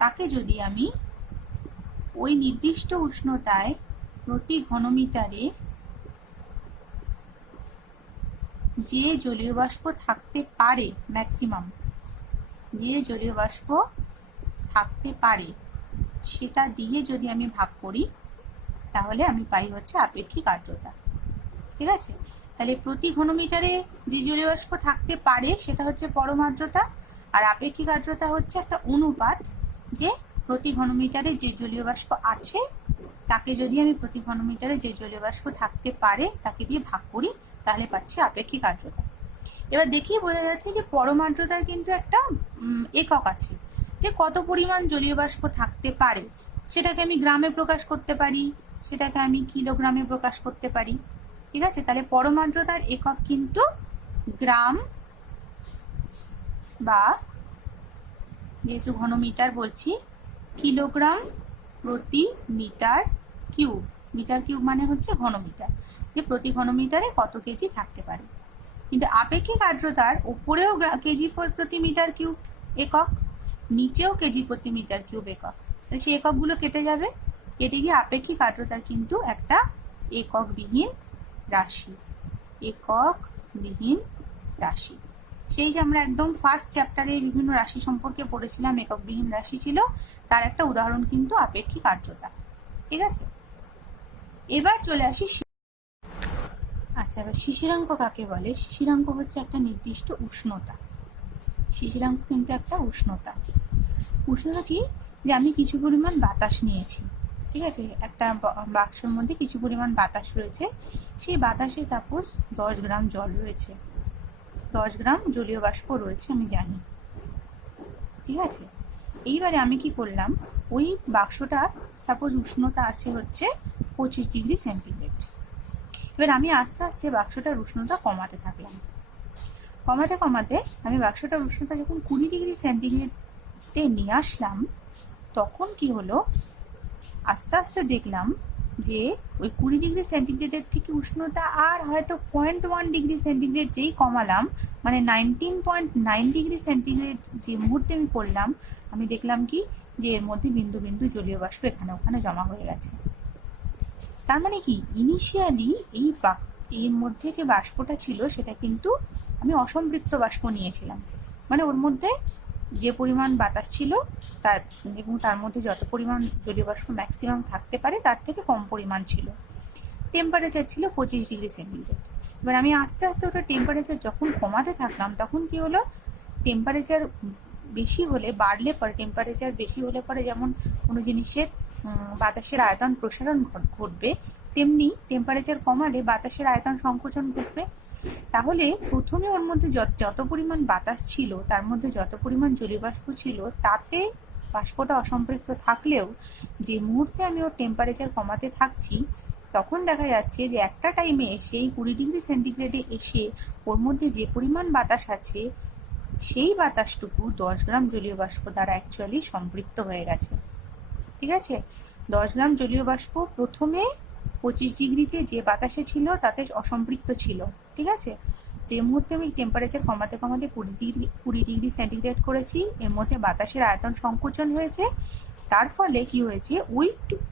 তাকে যদি আমি ওই নির্দিষ্ট উষ্ণতায় প্রতি ঘনমিটারে যে জলীয় বাষ্প থাকতে পারে, ম্যাক্সিমাম যে জলীয় বাষ্প থাকতে পারে সেটা দিয়ে যদি আমি ভাগ করি তাহলে আমি পাই হচ্ছে আপেক্ষিক আর্দ্রতা। ঠিক আছে, তাহলে প্রতি ঘনমিটারে যে জলীয় বাষ্প থাকতে পারে সেটা হচ্ছে পরম আর্দ্রতা, আর আপেক্ষিক আর্দ্রতা হচ্ছে একটা অনুপাত যে প্রতি ঘনমিটারে যে জলীয় বাষ্প আছে তাকে যদি আমি প্রতি ঘনমিটারে যে জলীয় বাষ্প থাকতে পারে তাকে দিয়ে ভাগ করি তাহলে পাচ্ছি আপেক্ষিক আর্দ্রতা। এবার দেখিয়ে বোঝা যাচ্ছে যে পরম আর্দ্রতার কিন্তু একটা একক আছে, যে কত পরিমাণ জলীয় বাষ্প থাকতে পারে সেটাকে আমি গ্রামে প্রকাশ করতে পারি, সেটাকে আমি কিলোগ্রামে প্রকাশ করতে পারি। ঠিক আছে, তাহলে পরম আর্দ্রতার একক কিন্তু গ্রাম, বা যেহেতু ঘনমিটার বলছি কিলোগ্রাম প্রতি মিটার কিউব। মিটার কিউব মানে হচ্ছে ঘনমিটার, যে প্রতি ঘনমিটারে কত কেজি থাকতে পারে। কিন্তু আপেক্ষিক আর্দ্রতার উপরেও কেজি প্রতি মিটার কিউব একক, নিচেও কেজি প্রতি মিটার কিউব একক। সেই এককগুলো কেটে যাবে, কেটে গিয়ে আপেক্ষিক আর্দ্রতার কিন্তু একটা এককবিহীন রাশি, এককবিহীন রাশি। সেই যে আমরা একদম ফার্স্ট চ্যাপ্টারে বিভিন্ন রাশি সম্পর্কে পড়েছিলাম, এককবিহীন রাশি ছিল, তার একটা উদাহরণ কিন্তু আপেক্ষিক আর্দ্রতা। ঠিক আছে, এবার চলে আসি। আচ্ছা, এবার শিশিরাঙ্ক কাকে বলে? শিশিরাঙ্ক হচ্ছে একটা নির্দিষ্ট উষ্ণতা। শিশিরাঙ্ক কিন্তু একটা উষ্ণতা। উষ্ণতা কি? যে আমি কিছু পরিমাণ বাতাস নিয়েছি, ঠিক আছে, একটা বাক্সের মধ্যে কিছু পরিমাণ বাতাস রয়েছে, সেই বাতাসে সাপোজ 10 গ্রাম জল রয়েছে, 10 গ্রাম জলীয় বাষ্প রয়েছে আমি জানি। ঠিক আছে, এইবারে আমি কি করলাম, ওই বাক্সটা সাপোজ উষ্ণতা আছে হচ্ছে 25 ডিগ্রি সেন্টিগ্রেড। এবার আমি আস্তে আস্তে বাক্সটার উষ্ণতা কমাতে থাকলাম, কমাতে কমাতে আমি বাক্সটার উষ্ণতা যখন 20 ডিগ্রি সেন্টিগ্রেডে নিয়ে আসলাম, তখন কি হলো, আস্তে আস্তে দেখলাম যে ওই 20 ডিগ্রি সেন্টিগ্রেডের থেকে উষ্ণতা আর হয়তো 0.1 ডিগ্রি সেন্টিগ্রেড যেই কমালাম, মানে 19.9 ডিগ্রি সেন্টিগ্রেড যে মুহূর্তে আমি করলাম, আমি দেখলাম কি যে এর মধ্যে বিন্দু বিন্দু জলীয় বাষ্প এখানে ওখানে জমা হয়ে গেছে। তার মানে কি, ইনিশিয়ালি এর মধ্যে যে বাষ্পটা ছিল সেটা কিন্তু আমি অসম্পৃক্ত বাষ্প নিয়েছিলাম, মানে ওর মধ্যে যে পরিমাণ বাতাস ছিল তার এবং তার মধ্যে যত পরিমাণ জলীয় বাষ্প ম্যাক্সিমাম থাকতে পারে তার থেকে কম পরিমাণ ছিল। টেম্পারেচার ছিল 25 ডিগ্রি সেন্টিগ্রেড। এবার আমি আস্তে আস্তে ওটা টেম্পারেচার যখন কমাতে থাকলাম, তখন কি হলো, টেম্পারেচার বেশি হলে বাড়লে পরে, টেম্পারেচার বেশি হলে পরে যেমন কোনো জিনিসের বাতাসের আয়তন প্রসারণ ঘটবে, তেমনি টেম্পারেচার কমালে বাতাসের আয়তন সংকোচন ঘটবে। তাহলে প্রথমে ওর মধ্যে যত পরিমাণ বাতাস ছিল, তার মধ্যে যত পরিমাণ জলীয় বাষ্প ছিল, তাতে বাষ্পটা অসম্পৃক্ত থাকলেও যে মুহূর্তে আমি ওর টেম্পারেচার কমাতে থাকছি, তখন দেখা যাচ্ছে যে একটা টাইমে সেই 20 ডিগ্রি সেন্টিগ্রেডে এসে ওর মধ্যে যে পরিমাণ বাতাস আছে, সেই বাতাসটুকু 10 গ্রাম জলীয় বাষ্প দ্বারা অ্যাকচুয়ালি সম্পৃক্ত হয়ে গেছে। ঠিক আছে, 10 গ্রাম জলীয় বাষ্প প্রথমে 25 ডিগ্রিতে যে বাতাসে ছিল তাতে অসম্পৃক্ত ছিল। ঠিক আছে, যে মুহূর্তে আমি টেম্পারেচার কমাতে কমাতে 20 ডিগ্রি সেন্টিগ্রেড করেছি, এর মধ্যে বাতাসের আয়তন সংকোচন হয়েছে, তার ফলে কি হয়েছে,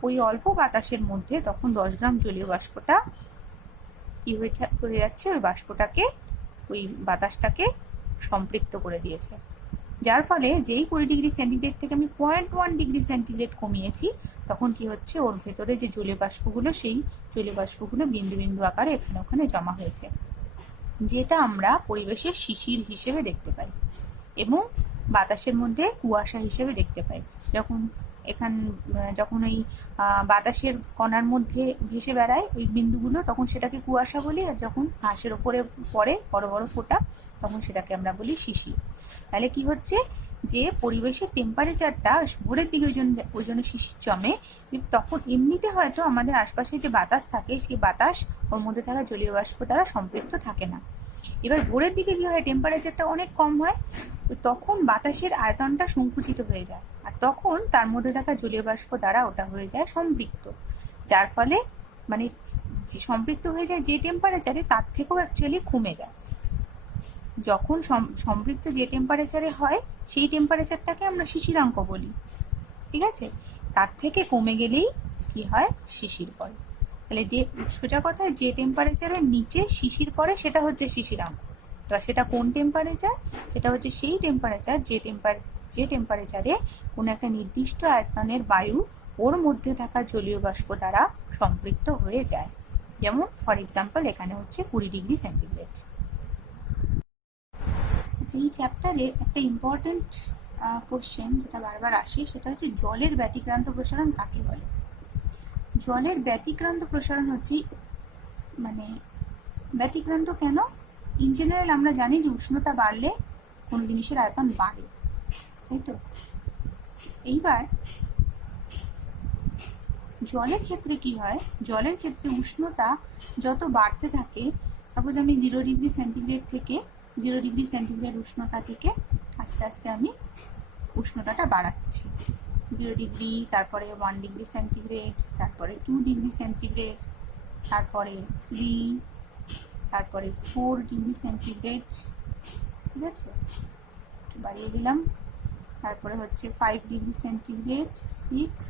ওই অল্প বাতাসের মধ্যে তখন 10 গ্রাম জলীয় বাষ্পটা কি হয়ে যাচ্ছে, ওই বাষ্পটাকে, ওই বাতাসটাকে সম্পৃক্ত করে দিয়েছে। যার ফলে যেই 20 ডিগ্রি সেন্টিগ্রেড থেকে আমি 0.1 ডিগ্রি সেন্টিগ্রেড কমিয়েছি, তখন কি হচ্ছে, ওর ভেতরে যে জলীয় বাষ্পগুলো, সেই জলীয় বাষ্পগুলো বিন্দু বিন্দু আকারে এখানে ওখানে জমা হয়েছে, যেটা আমরা পরিবেশের শিশির হিসেবে দেখতে পাই। এবং বাতাসের মধ্যে কুয়াশা হিসেবে দেখতে পাই। যখন ওই বাতাসের কণার মধ্যে ভেসে বেড়ায় ওই বিন্দুগুলো, তখন সেটাকে কুয়াশা বলি, আর যখন ঘাসের ওপরে পড়ে বড় বড় ফোঁটা, তখন সেটাকে আমরা বলি শিশির। তাহলে কি হচ্ছে, যে পরিবেশের টেম্পারেচারটা ভোরের দিকে ওই জন্য শিশির জমে, তখন এমনিতে হয়তো আমাদের আশপাশে যে বাতাস থাকে সেই বাতাস ওর মধ্যে থাকা জলীয় বাষ্প দ্বারা সম্পৃক্ত থাকে না। এবার ভোরের দিকে কি হয়, টেম্পারেচারটা অনেক কম হয়, তখন বাতাসের আয়তনটা সংকুচিত হয়ে যায়, আর তখন তার মধ্যে থাকা জলীয় বাষ্প দ্বারা ওটা হয়ে যায় সম্পৃক্ত, যার ফলে মানে সম্পৃক্ত হয়ে যায় যে টেম্পারেচারে তার থেকেও অ্যাকচুয়ালি কমে যায়। যখন সম্পৃক্ত যে টেম্পারেচারে হয় সেই টেম্পারেচারটাকে আমরা শিশিরাঙ্ক বলি, ঠিক আছে? তার থেকে কমে গেলেই কি হয়, শিশির পড়ে। তাহলে সোজা কথায় যে টেম্পারেচারের নিচে শিশির পড়ে সেটা হচ্ছে শিশিরাঙ্ক। এবার সেটা কোন টেম্পারেচার? সেটা হচ্ছে সেই টেম্পারেচার যে টেম্পারেচারে কোনো একটা নির্দিষ্ট আয়তনের বায়ু ওর মধ্যে থাকা জলীয় বাষ্প দ্বারা সম্পৃক্ত হয়ে যায়। যেমন ফর এক্সাম্পল এখানে হচ্ছে 20 ডিগ্রি সেন্টিগ্রেড। এই চ্যাপ্টারে একটা ইম্পর্টেন্ট কোশ্চেন যেটা বারবার আসে, সেটা হচ্ছে জলের ব্যতিক্রান্ত প্রসারণ কাকে বলে? জলের ব্যতিক্রান্ত প্রসারণ হচ্ছে, মানে ব্যতিক্রান্ত কেন? ইন জেনারেল আমরা জানি যে উষ্ণতা বাড়লে কোনো জিনিসের আয়তন বাড়ে, তাই তো? এইবার জলের ক্ষেত্রে কি হয়, জলের ক্ষেত্রে উষ্ণতা যত বাড়তে থাকে, সাপোজ আমি 0 ডিগ্রি সেন্টিগ্রেড থেকে 0 ডিগ্রি সেন্টিগ্রেড উষ্ণতা থেকে আস্তে আস্তে আমি উষ্ণতাটা বাড়াচ্ছি, 0 ডিগ্রি, তারপরে 1 ডিগ্রি সেন্টিগ্রেড, তারপরে 2 ডিগ্রি সেন্টিগ্রেড, তারপরে 3, তারপরে 4 ডিগ্রি সেন্টিগ্রেড, ঠিক আছে? একটু বাড়িয়ে দিলাম। তারপরে হচ্ছে 5 ডিগ্রি সেন্টিগ্রেড, 6,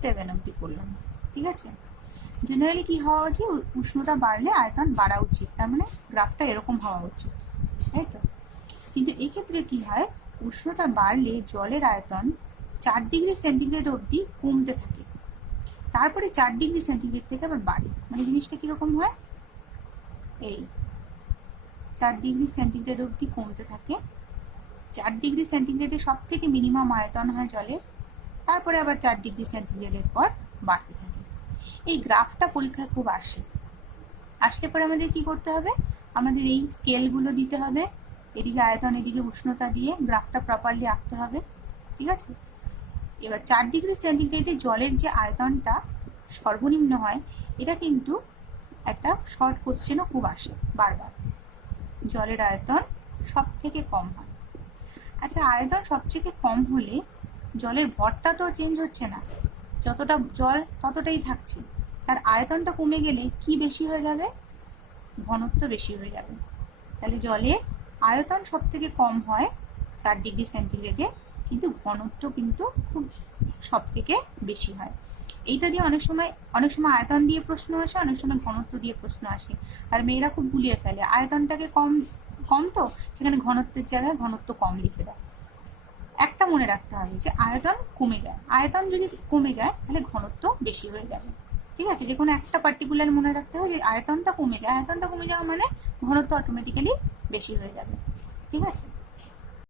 7 অবধি করলাম, ঠিক আছে? জেনারেলি কি হওয়া উচিত, উষ্ণতা বাড়লে আয়তন বাড়া উচিত, তার মানে গ্রাফটা এরকম হওয়া উচিত, তাই তো? কিন্তু এক্ষেত্রে কি হয়, উষ্ণতা বাড়লে জলের আয়তন 4 ডিগ্রি সেন্টিগ্রেড অবধি কমতে থাকে, তারপরে 4 ডিগ্রি সেন্টিগ্রেড থেকে আবার বাড়ে। মানে জিনিসটা কিরকম হয়, এই 4 ডিগ্রি সেন্টিগ্রেড অবধি কমতে থাকে, 4 ডিগ্রি সেন্টিগ্রেডে সব থেকে মিনিমাম আয়তন হয় জলের, তারপরে আবার 4 ডিগ্রি সেন্টিগ্রেডের পর বাড়তে থাকে। এই গ্রাফটা পরীক্ষায় খুব আসলে পরে আমাদের কি করতে হবে, আমাদের এই স্কেলগুলো দিতে হবে, এদিকে আয়তন এদিকে উষ্ণতা দিয়ে গ্রাফটা প্রপারলি আঁকতে হবে, ঠিক আছে? এবার 4 ডিগ্রি সেন্টিগ্রেডে জলের যে আয়তনটা সর্বনিম্ন হয়, এটা কিন্তু একটা শর্ট কোশ্চেনও খুব আসে বারবার, জলের আয়তন সব থেকে কম হয়। আচ্ছা, আয়তন সবথেকে কম হলে জলের ভরটা তো চেঞ্জ হচ্ছে না, যতটা জল ততটাই থাকছে, তার আয়তনটা কমে গেলে কি বেশি হয়ে যাবে, ঘনত্ব বেশি হয়ে যাবে। তাহলে জলে আয়তন সব থেকে কম হয় 4 ডিগ্রি সেন্টিগ্রেডে, কিন্তু ঘনত্ব কিন্তু খুব সব থেকে বেশি হয়। এইটা দিয়ে অনেক সময় আয়তন দিয়ে প্রশ্ন আসে, অনেক সময় ঘনত্ব দিয়ে প্রশ্ন আসে, আর মেয়েরা খুব গুলিয়ে ফেলে, আয়তনটাকে কম তো সেখানে ঘনত্বের জায়গায় ঘনত্ব কম লিখে দেয়। একটা মনে রাখতে হবে যে আয়তন কমে যায়, আয়তন যদি কমে যায় তাহলে ঘনত্ব বেশি হয়ে যাবে, ঠিক আছে? যে কোনো একটা পার্টিকুলার মনে রাখতে হবে যে আয়তনটা কমে যাওয়া মানে ঘনত্ব অটোমেটিক্যালি বেশি হয়ে যাবে, ঠিক আছে?